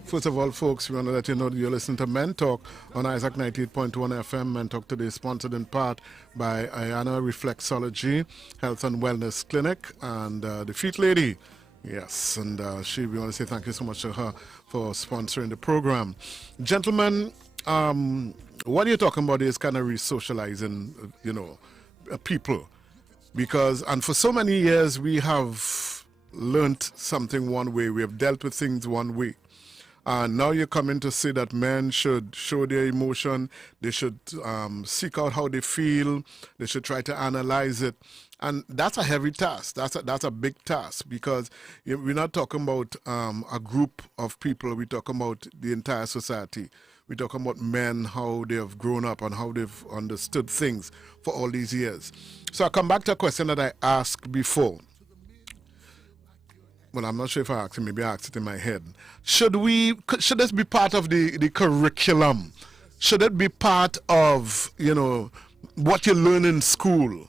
first of all, folks, we want to let you know that you're listening to Men Talk on Isaac 98.1 FM. Men Talk today is sponsored in part by Ayana Reflexology Health and Wellness Clinic and the Feet Lady. Yes, and we want to say thank you so much to her for sponsoring the program. Gentlemen, what you're talking about is kind of re-socializing, people. Because, and for so many years, we have learnt something one way. We have dealt with things one way. And now you're coming to say that men should show their emotion. They should seek out how they feel. They should try to analyze it. And that's a heavy task. That's a big task because we're not talking about a group of people. We're talking about the entire society. We're talking about men, how they have grown up and how they've understood things for all these years. So I come back to a question that I asked before. Well, I'm not sure if I asked it. Maybe I asked it in my head. Should this be part of the curriculum? Should it be part of, what you learn in school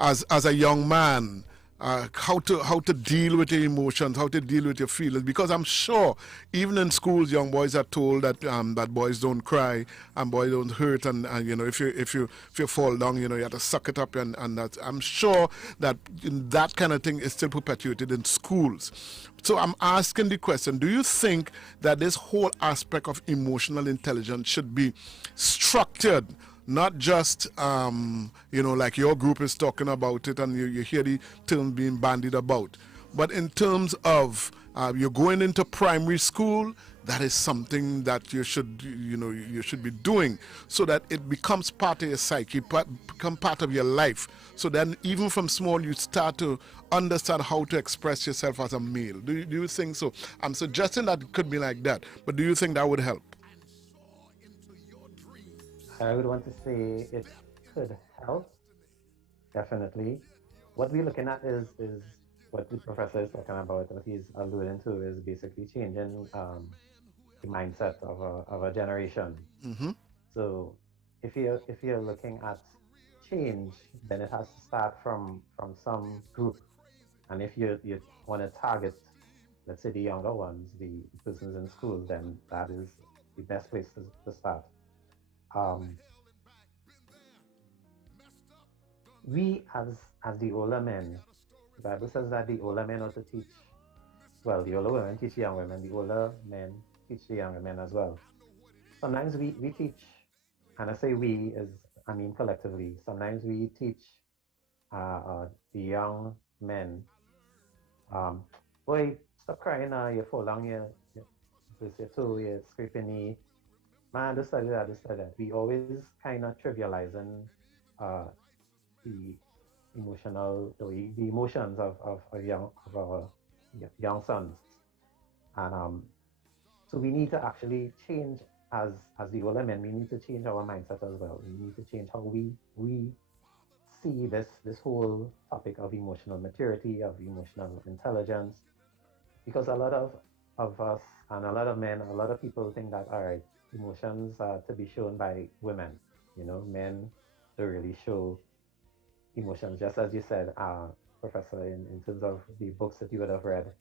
as a young man? How to deal with your emotions, how to deal with your feelings, because I'm sure even in schools young boys are told that that boys don't cry and boys don't hurt, and if you fall down, you have to suck it up, and that I'm sure that that kind of thing is still perpetuated in schools. So I'm asking the question, do you think that this whole aspect of emotional intelligence should be structured? Not just, like your group is talking about it and you hear the term being bandied about. But in terms of you're going into primary school, that is something that you should be doing so that it becomes part of your psyche, become part of your life. So then even from small, you start to understand how to express yourself as a male. Do you think so? I'm suggesting that it could be like that, but do you think that would help? I would want to say it could help, definitely. What we're looking at is what the professor is talking about. What he's alluding to is basically changing the mindset of a generation. Mm-hmm. So if you're looking at change, then it has to start from some group. And if you want to target let's say the younger ones, the persons in school, then that is the best place to start. We as the older men, the Bible says that the older men ought to teach. Well, the older women teach the young women, the older men teach the younger men as well. Sometimes we teach, and I say we I mean collectively, sometimes we teach the young men, boy, stop crying now, you fall down here, you say toe, you're scraping knee. Man, this study that, this study that. We always kind of trivializing the emotions of our young sons. And so we need to actually change as the older men, we need to change our mindset as well. We need to change how we see this whole topic of emotional maturity, of emotional intelligence, because a lot of us and a lot of men, a lot of people think that, all right, emotions are to be shown by women. Men don't really show emotions, just as you said, Professor, in terms of the books that you would have read.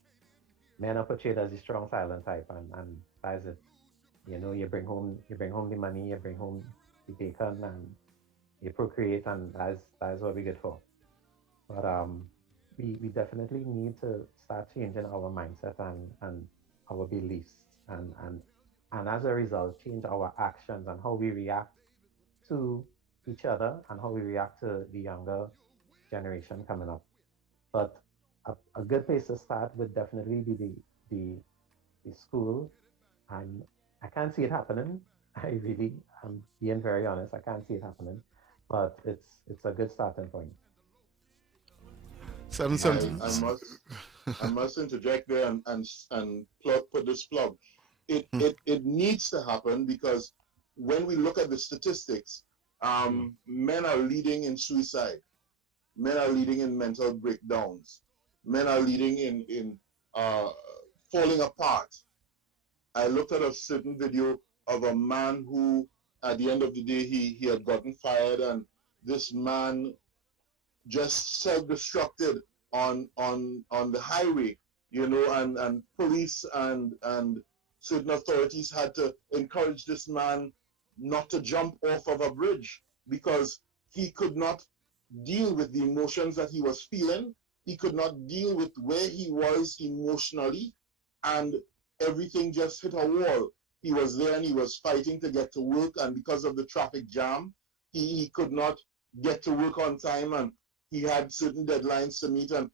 Men are portrayed as the strong, silent type, and that is it. You bring home the money, you bring home the bacon, and you procreate, and that is what we get for. But we definitely need to start changing our mindset and our beliefs, and as a result, change our actions and how we react to each other and how we react to the younger generation coming up. But a good place to start would definitely be the school. And I can't see it happening. I'm being very honest, I can't see it happening. But it's a good starting point. 7 sentences. I must interject there and put this plug. It needs to happen, because when we look at the statistics, men are leading in suicide. Men are leading in mental breakdowns. Men are leading in falling apart. I looked at a certain video of a man who, at the end of the day, he had gotten fired, and this man just self-destructed on the highway, and police and certain authorities had to encourage this man not to jump off of a bridge, because he could not deal with the emotions that he was feeling. He could not deal with where he was emotionally, and everything just hit a wall. He was there and he was fighting to get to work, and because of the traffic jam, he could not get to work on time, and he had certain deadlines to meet, and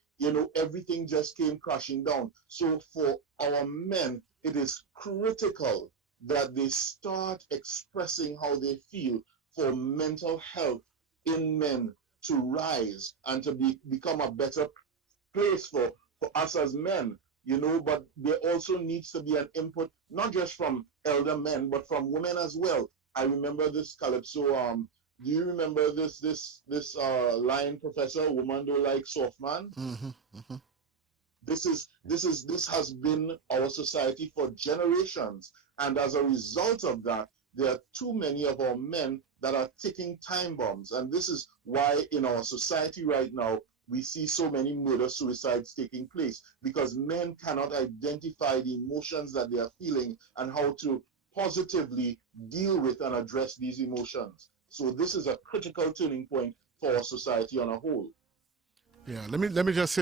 everything just came crashing down. So for our men, it is critical that they start expressing how they feel, for mental health in men to rise and to become a better place for us as men, but there also needs to be an input, not just from elder men, but from women as well. I remember this calypso, do you remember this line, Professor, woman don't like soft man? This has been our society for generations, and as a result of that, there are too many of our men that are ticking time bombs, and this is why in our society right now we see so many murder-suicides taking place, because men cannot identify the emotions that they are feeling and how to positively deal with and address these emotions. So this is a critical turning point for our society on a whole. Yeah, let me just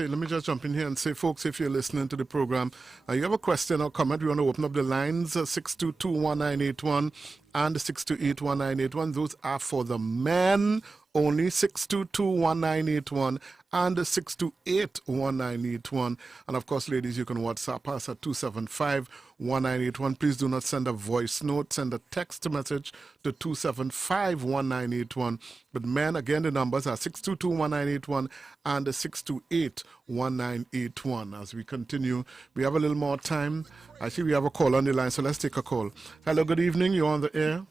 jump in here and say, folks, if you're listening to the program, you have a question or comment, we want to open up the lines, 622-1981 and 628-1981. Those are for the men only, 622-1981 and 628-1981. And of course, ladies, you can WhatsApp us at 275-1981. Please do not send a voice note, send a text message to 275-1981. But men, again, the numbers are 622-1981 and 628-1981. As we continue, we have a little more time. I see we have a call on the line, so let's take a call. Hello, good evening. You're on the air.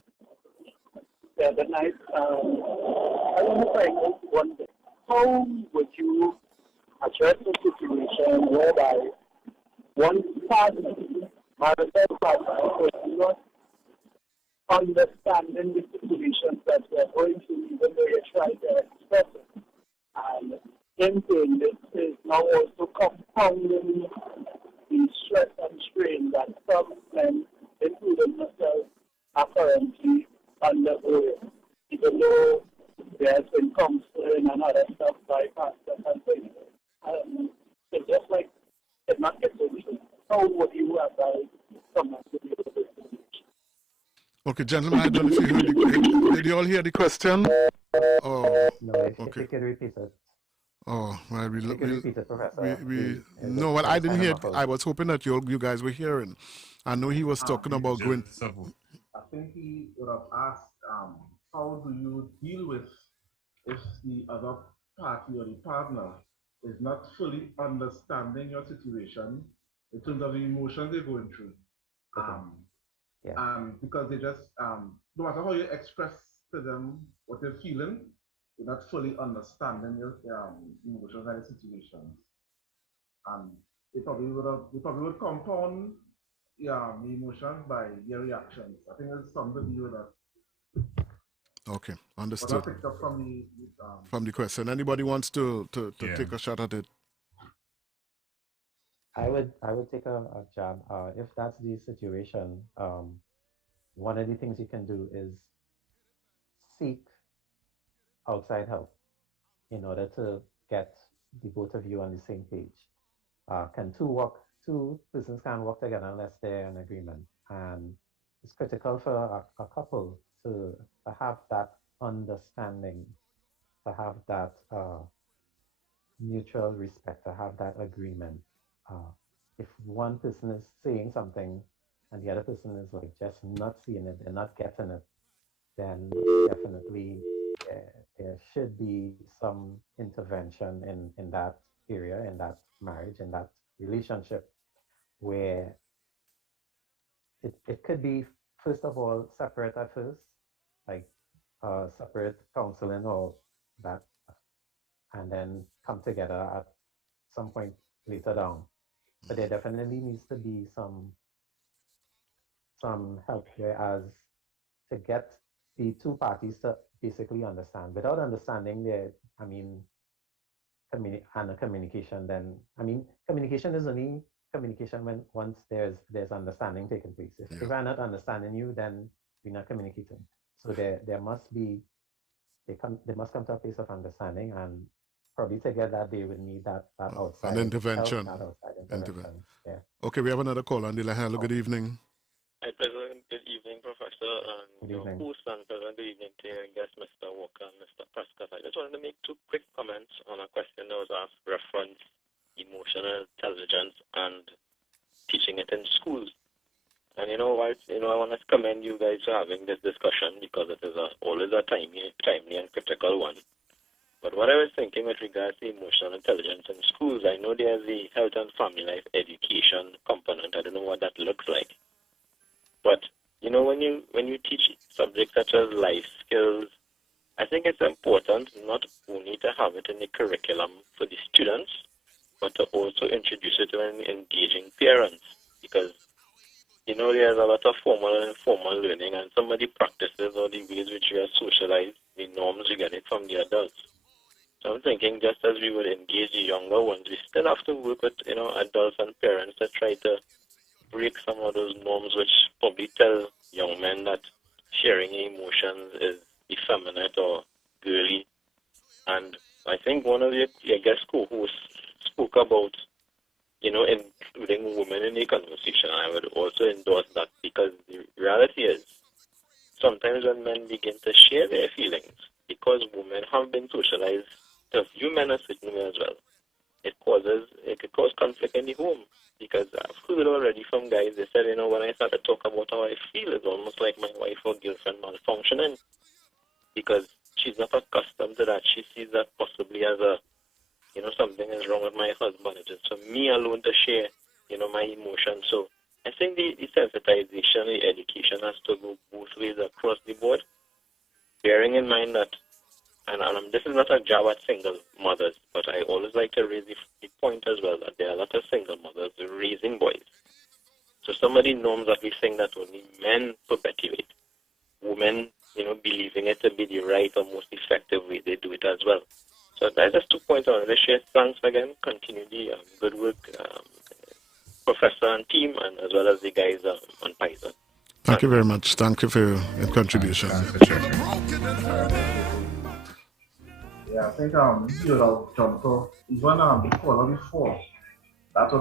Yeah, good night. I want to find out one thing. How would you address a situation whereby one partner, marital partner, is not understanding the situation that we are going through, even though you try to express it? And in saying this is now also compounding the stress strain that some men, including myself, are currently undergoing, even though there's been counseling and other stuff by pastors and things. It's just like it's not a solution. How would you advise someone to deal with this situation? Okay, gentlemen, I don't know if you heard did you all hear the question? Oh, No, okay. if you could repeat it. Oh, well, repeat it, Professor. No, well, I didn't hear. I was hoping that you guys were hearing. I know he was talking about going. I think he would have asked, how do you deal with if the other party or the partner is not fully understanding your situation in terms of the emotions they're going through? Because they just, no matter how you express to them what you're feeling, you're not fully understanding your emotions and situations. And they probably would compound emotions by your reactions. I think there's something to do with that. Okay, understood. What I picked up from the question. Anybody wants to take a shot at it? I would take a jab. If that's the situation, one of the things you can do is seek outside help in order to get the both of you on the same page. Two persons can't work together unless they're in agreement. And it's critical for a couple to have that understanding, to have that mutual respect, to have that agreement. If one person is saying something and the other person is like just not seeing it, they're not getting it, then definitely there should be some intervention in that area, in that marriage, in that relationship, where it could be, first of all, separate at first, like separate counseling or that, and then come together at some point later down. But there definitely needs to be some help here as to get the two parties to basically understand. Without understanding communication, then communication is only communication when once there's understanding taking place. If I'm not understanding you, then we're not communicating. So there must be they must come to a place of understanding, and probably to get that they would need that outside an intervention. Help, that outside intervention. Yeah. Okay, we have another call on the line. Hello, good evening. Hi, President. Good evening, Professor, and good evening. Host and President. Good evening to your guest, Mr. Walker and Mr. Prescott. I just wanted to make two quick comments on a question that was asked, reference emotional intelligence and teaching it in schools. And I want to commend you guys for having this discussion, because it is always a timely and critical one. But what I was thinking with regards to emotional intelligence in schools, I know there's the health and family life education component. I don't know what that looks like. But, when you teach subjects such as life skills, I think it's important not only to have it in the curriculum for the students, but to also introduce it to engaging parents. Because, there's a lot of formal and informal learning, and some of the practices or the ways which we are socialized, the norms we get it from the adults. So I'm thinking, just as we would engage the younger ones, we still have to work with, adults and parents to try to break some of those norms which probably tell young men that sharing emotions is effeminate or girly. And I think one of your guest co-hosts spoke about, including women in the conversation. I would also endorse that, because the reality is sometimes when men begin to share their feelings, because women have been socialized to view men a certain way as well, it could cause conflict in the home. Because I've heard already from guys, they said, when I start to talk about how I feel, it's almost like my wife or girlfriend malfunctioning, because she's not accustomed to that. She sees that possibly as something is wrong with my husband. It is for me alone to share, my emotions. So I think the sensitization, the education has to go both ways across the board, bearing in mind that, and this is not a jab at single mothers, but I always like to raise the point as well that there are a lot of single mothers raising boys. So some of the norms that we think that only men perpetuate, women, believing it to be the right or most effective way they do it as well. So that's just 2 points I wanted to share. Thanks again. Continue the good work. Professor and team, and as well as the guys on PISON. Thank you very much. Thank you for your contribution. Yeah, I think you know, John, so even before, that's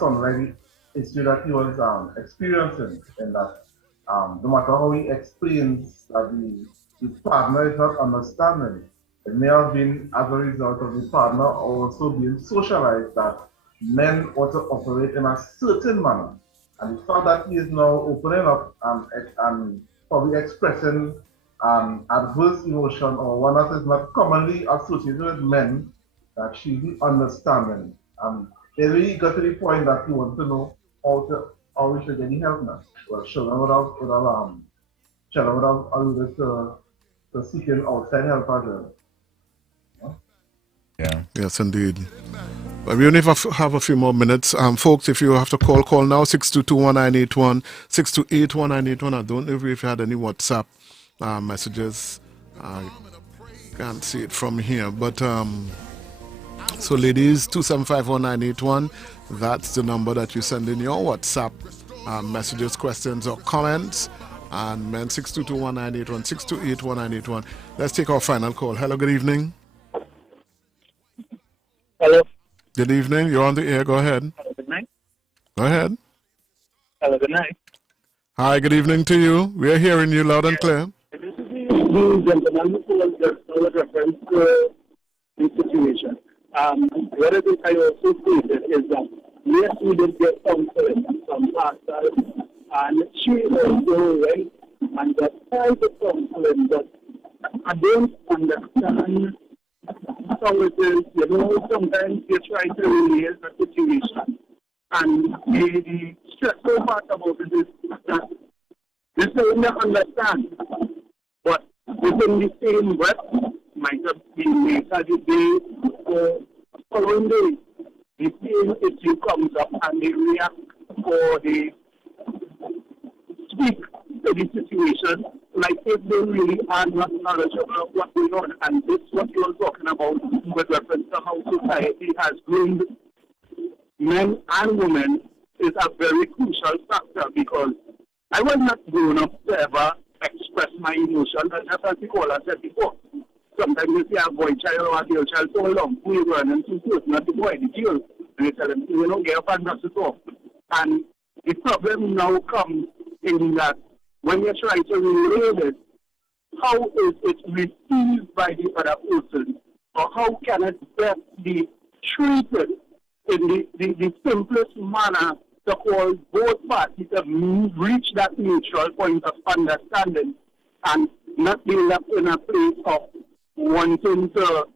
sounded like the issue that he was experiencing, and that no matter how he explains that his partner is not understanding, it may have been as a result of the partner also being socialized that men ought to operate in a certain manner. And the fact that he is now opening up and probably expressing adverse emotion or one that is not commonly associated with men, that she's understanding. They really got to the point that he wants to know how we should get any help now. Well, Sheldon would have alluded to seeking outside help as well. Yeah. Yes, indeed. But we only have a few more minutes. Folks, if you have to call now, 622-1981, 628-1981. I don't know if we've had any WhatsApp messages. I can't see it from here. But, so ladies, 275-1981, that's the number that you send in your WhatsApp messages, questions, or comments. And men, 622-1981, 628-1981. Let's take our final call. Hello, good evening. Hello. Good evening. You're on the air. Go ahead. Hello, good night. Go ahead. Hello, good night. Hi, good evening to you. We are hearing you loud and clear. This is the gentleman who was just with reference to the situation. What it is I also stated is that yes, we did get counseling from pastors, and she also went and got private counseling, but I don't understand how it is, you know, sometimes you try to relate the situation. And the stressful part about it is that this is not understand. But within the same breath, might have been later the day or following day, the same issue comes up and they react or they speak to the situation like if they really are not knowledgeable of what's going on. And this is what you're talking about with reference to how society has groomed men and women is a very crucial factor, because I was not grown up to ever express my emotions, and just as the caller said before, sometimes you see a boy child or a girl child so long, who is running too close, not the boy, the girl, and you tell them, you know, get up and not to talk. And the problem now comes in that when you try to relate it, how is it received by the other person? Or how can it best be treated in the simplest manner to cause both parties to reach that mutual point of understanding and not be left in a place of wanting to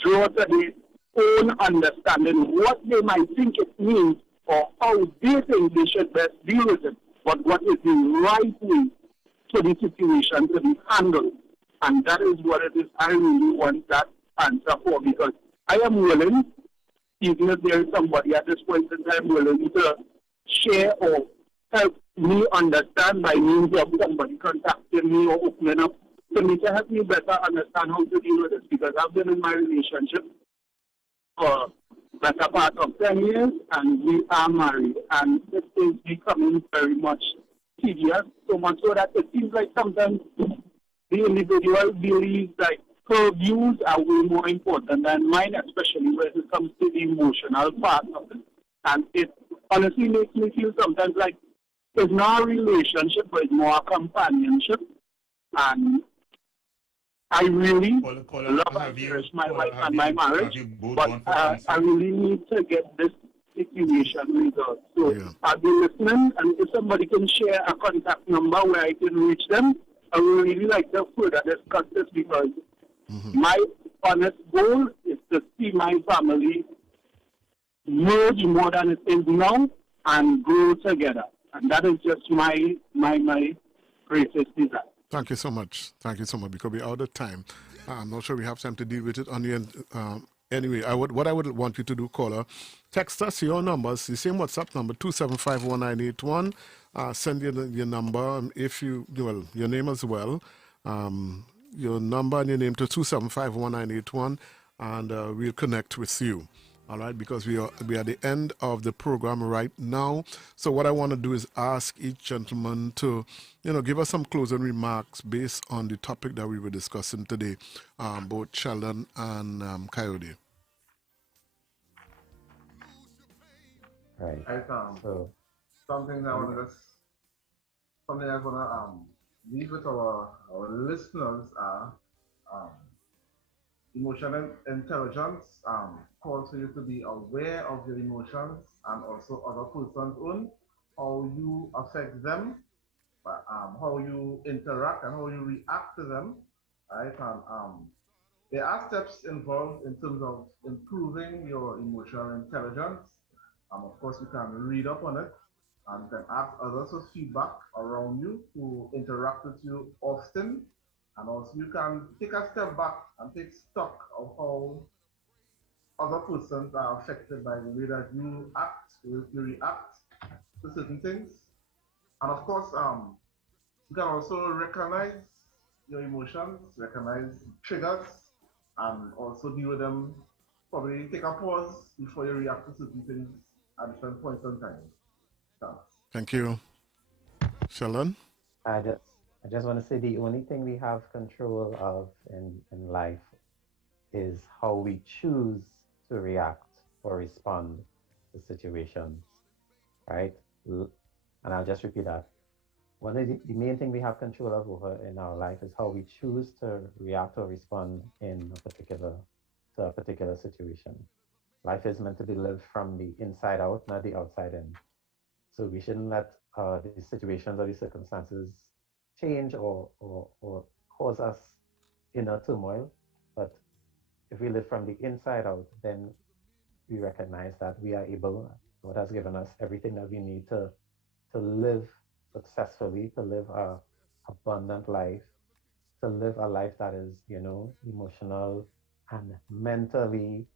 draw to their own understanding what they might think it means or how they think they should best deal with it, but what is the right way for the situation to be handled. And that is what it is I really want that answer for, because I am willing, even if there is somebody at this point in time willing to share or help me understand by means of somebody contacting me or opening up for me to help me better understand how to deal with this, because I've been in my relationship for better part of 10 years and we are married, and it is becoming very much tedious, so much so that it seems like sometimes the individual believes like her views are way more important than mine, especially when it comes to the emotional part of it. And it honestly makes me feel sometimes like it's not a relationship, but it's more a companionship. And I really love and cherish my wife and my marriage, but I really need to get this situation resolved. So I'll be listening, and if somebody can share a contact number where I can reach them, I would really like to further discuss this, because my honest goal is to see my family merge more than it is now and grow together. And that is just my greatest desire. Thank you so much. Thank you so much, because we're out of time. I'm not sure we have time to deal with it on the end. Anyway, what I would want you to do, caller, text us your numbers, the same WhatsApp number, 2751981. Send your number, if you, well, your name as well, your number and your name to 2751981, and we'll connect with you. All right, because we are at the end of the program right now. So what I want to do is ask each gentleman to, give us some closing remarks based on the topic that we were discussing today, both Sheldon and Kayode. Right. So something I want to leave with our listeners are emotional intelligence calls for you to be aware of your emotions and also other person's own, how you affect them, how you interact and how you react to them, right? And there are steps involved in terms of improving your emotional intelligence. Of course, you can read up on it and can ask others for feedback around you who interact with you often. And also, you can take a step back and take stock of how other persons are affected by the way that you act, you react to certain things. And of course, you can also recognize your emotions, recognize triggers, and also deal with them. Probably take a pause before you react to certain things at different points in time. Thanks. Thank you. Sheldon? I just want to say the only thing we have control of in life is how we choose to react or respond to situations, right? And I'll just repeat that. One of the main thing we have control of over in our life is how we choose to react or respond to a particular situation. Life is meant to be lived from the inside out, not the outside in. So we shouldn't let these situations or these circumstances change or cause us inner turmoil. But if we live from the inside out, then we recognize that we are able, God has given us everything that we need to live successfully, to live a abundant life, to live a life that is, emotional and mentally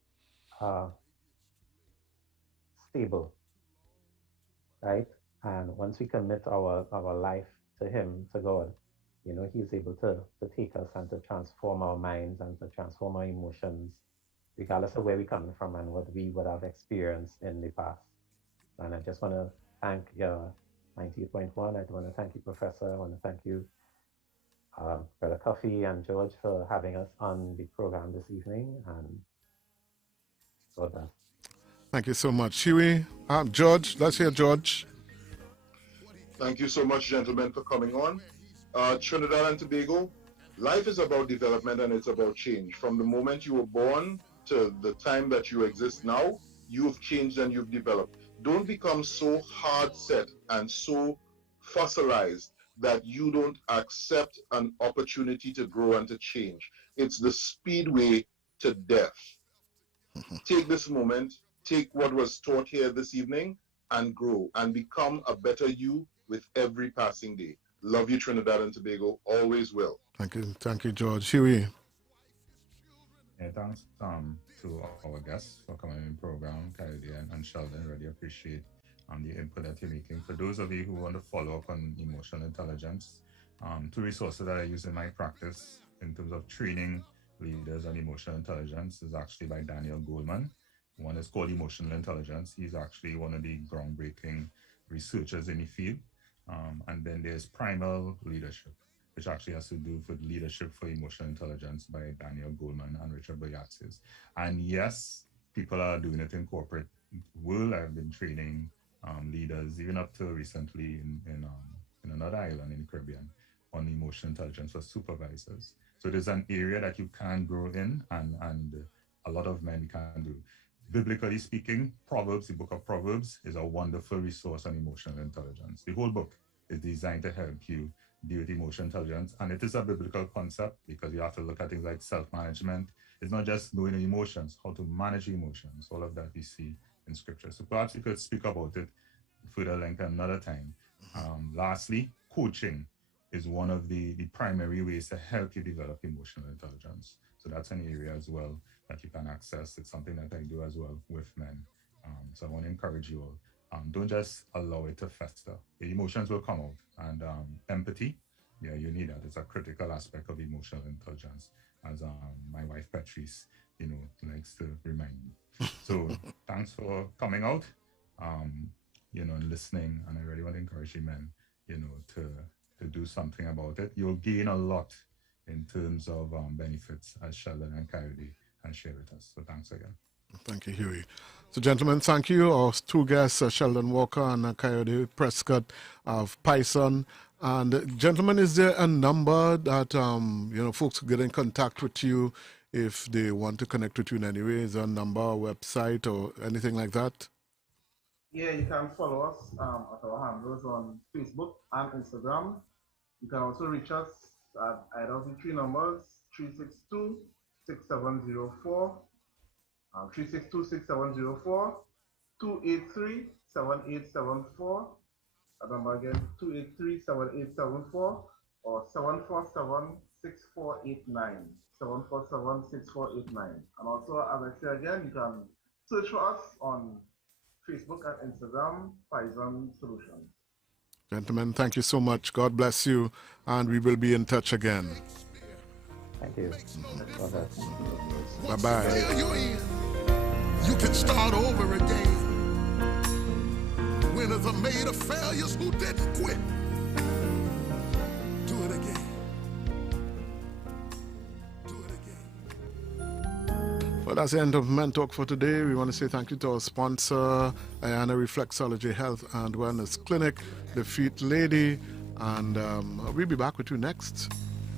stable, right? And once we commit our life to Him, to God, He's able to take us and to transform our minds and to transform our emotions, regardless of where we're coming from and what we would have experienced in the past. And I just want to thank 90.1. I want to thank you, Professor. I want to thank you, Brother Cuffie and George, for having us on the program this evening. And God bless. Thank you so much. Huey, George, let's hear George. Thank you so much, gentlemen, for coming on. Trinidad and Tobago, life is about development and it's about change. From the moment you were born to the time that you exist now, you've changed and you've developed. Don't become so hard set and so fossilized that you don't accept an opportunity to grow and to change. It's the speedway to death. Take this moment, take what was taught here this evening and grow and become a better you with every passing day. Love you, Trinidad and Tobago. Always will. Thank you, George. Huey. Yeah, thanks to our guests for coming in the program, Kayode and Sheldon. Really appreciate the input that you're making. For those of you who want to follow up on emotional intelligence, two resources that I use in my practice in terms of training leaders on emotional intelligence is actually by Daniel Goleman. One is called Emotional Intelligence. He's actually one of the groundbreaking researchers in the field. And then there's Primal Leadership, which actually has to do with leadership for emotional intelligence by Daniel Goleman and Richard Boyatzis. And yes, people are doing it in corporate world. I've been training leaders, even up to recently in another island in the Caribbean, on emotional intelligence for supervisors. So there's an area that you can grow in, and a lot of men can do. Biblically speaking, Proverbs, the book of Proverbs, is a wonderful resource on emotional intelligence. The whole book is designed to help you deal with emotional intelligence, and it is a biblical concept because you have to look at things like self-management. It's not just knowing the emotions, how to manage emotions, all of that we see in scripture. So perhaps you could speak about it further length another time. Lastly, coaching is one of the primary ways to help you develop emotional intelligence. So that's an area as well that you can access. It's something that I do as well with men. So I want to encourage you all. Don't just allow it to fester. The emotions will come out. And empathy, yeah, you need that. It's a critical aspect of emotional intelligence. As my wife Patrice likes to remind me. So thanks for coming out, and listening. And I really want to encourage you, men, to do something about it. You'll gain a lot in terms of benefits, as Sheldon and Kayode can share with us. So thanks again. Thank you, Huey. So, gentlemen, thank you. Our two guests, Sheldon Walker and Kayode Prescott of PISON. And, gentlemen, is there a number that, folks get in contact with you if they want to connect with you in any way? Is there a number, website, or anything like that? Yeah, you can follow us at our handles on Facebook and Instagram. You can also reach us at either of the three numbers, 362-6704, 362-6704, 283-7874, that number again, 283-7874, or 747-6489, 747-6489. And also, as I say again, you can search for us on Facebook and Instagram, PISON Solutions. Gentlemen, thank you so much. God bless you, and we will be in touch again. Thank you. Bye-bye. You can start over again. Winners are made of failures who didn't quit. Do it again. Do it again. Well, that's the end of Men Talk for today. We want to say thank you to our sponsor, Ayana Reflexology Health and Wellness Clinic, the Feet Lady, and we'll be back with you next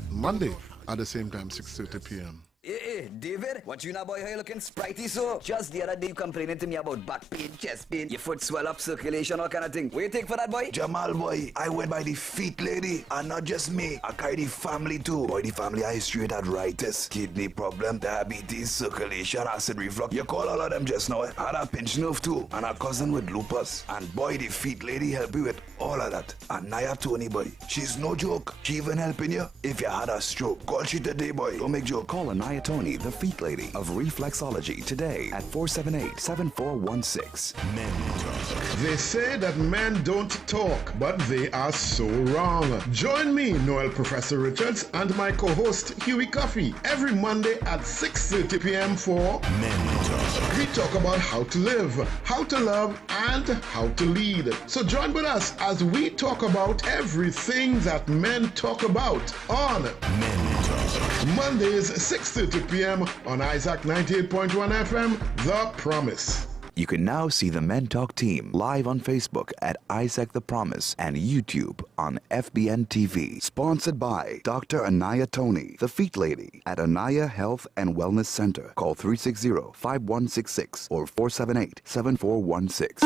Monday at the same time, 6:30 p.m. Hey, David, what you now, boy? How you looking spritey so? Just the other day you complaining to me about back pain, chest pain, your foot swell up, circulation, all kind of thing. What you take for that, boy? Jamal, boy, I went by the Feet Lady, and not just me, I carry the family too. Boy, the family I straight arthritis, kidney problem, diabetes, circulation, acid reflux. You call all of them just now. I had a pinched nerve too, and a cousin with lupus. And boy, the Feet Lady help you with all of that. And Naya Tony, boy, she's no joke. She even helping you if you had a stroke. Call she today, boy. Don't make joke. Call Anaya Tony, the Feet Lady of Reflexology, today at 478-7416. Men Talk. They say that men don't talk, but they are so wrong. Join me, Noel Professor Richards, and my co-host Huey Cuffie every Monday at 6:30 p.m. for Men Talk. We talk about how to live, how to love, and how to lead. So join with us as we talk about everything that men talk about on Men Talk. Mondays 6:30 p.m. on Isaac 98.1 FM, The Promise. You can now see the Men Talk team live on Facebook at Isaac the Promise and YouTube on FBN TV. Sponsored by Dr. Anaya Tony, the Feet Lady at Anaya Health and Wellness Center. Call 360-5166 or 478-7416.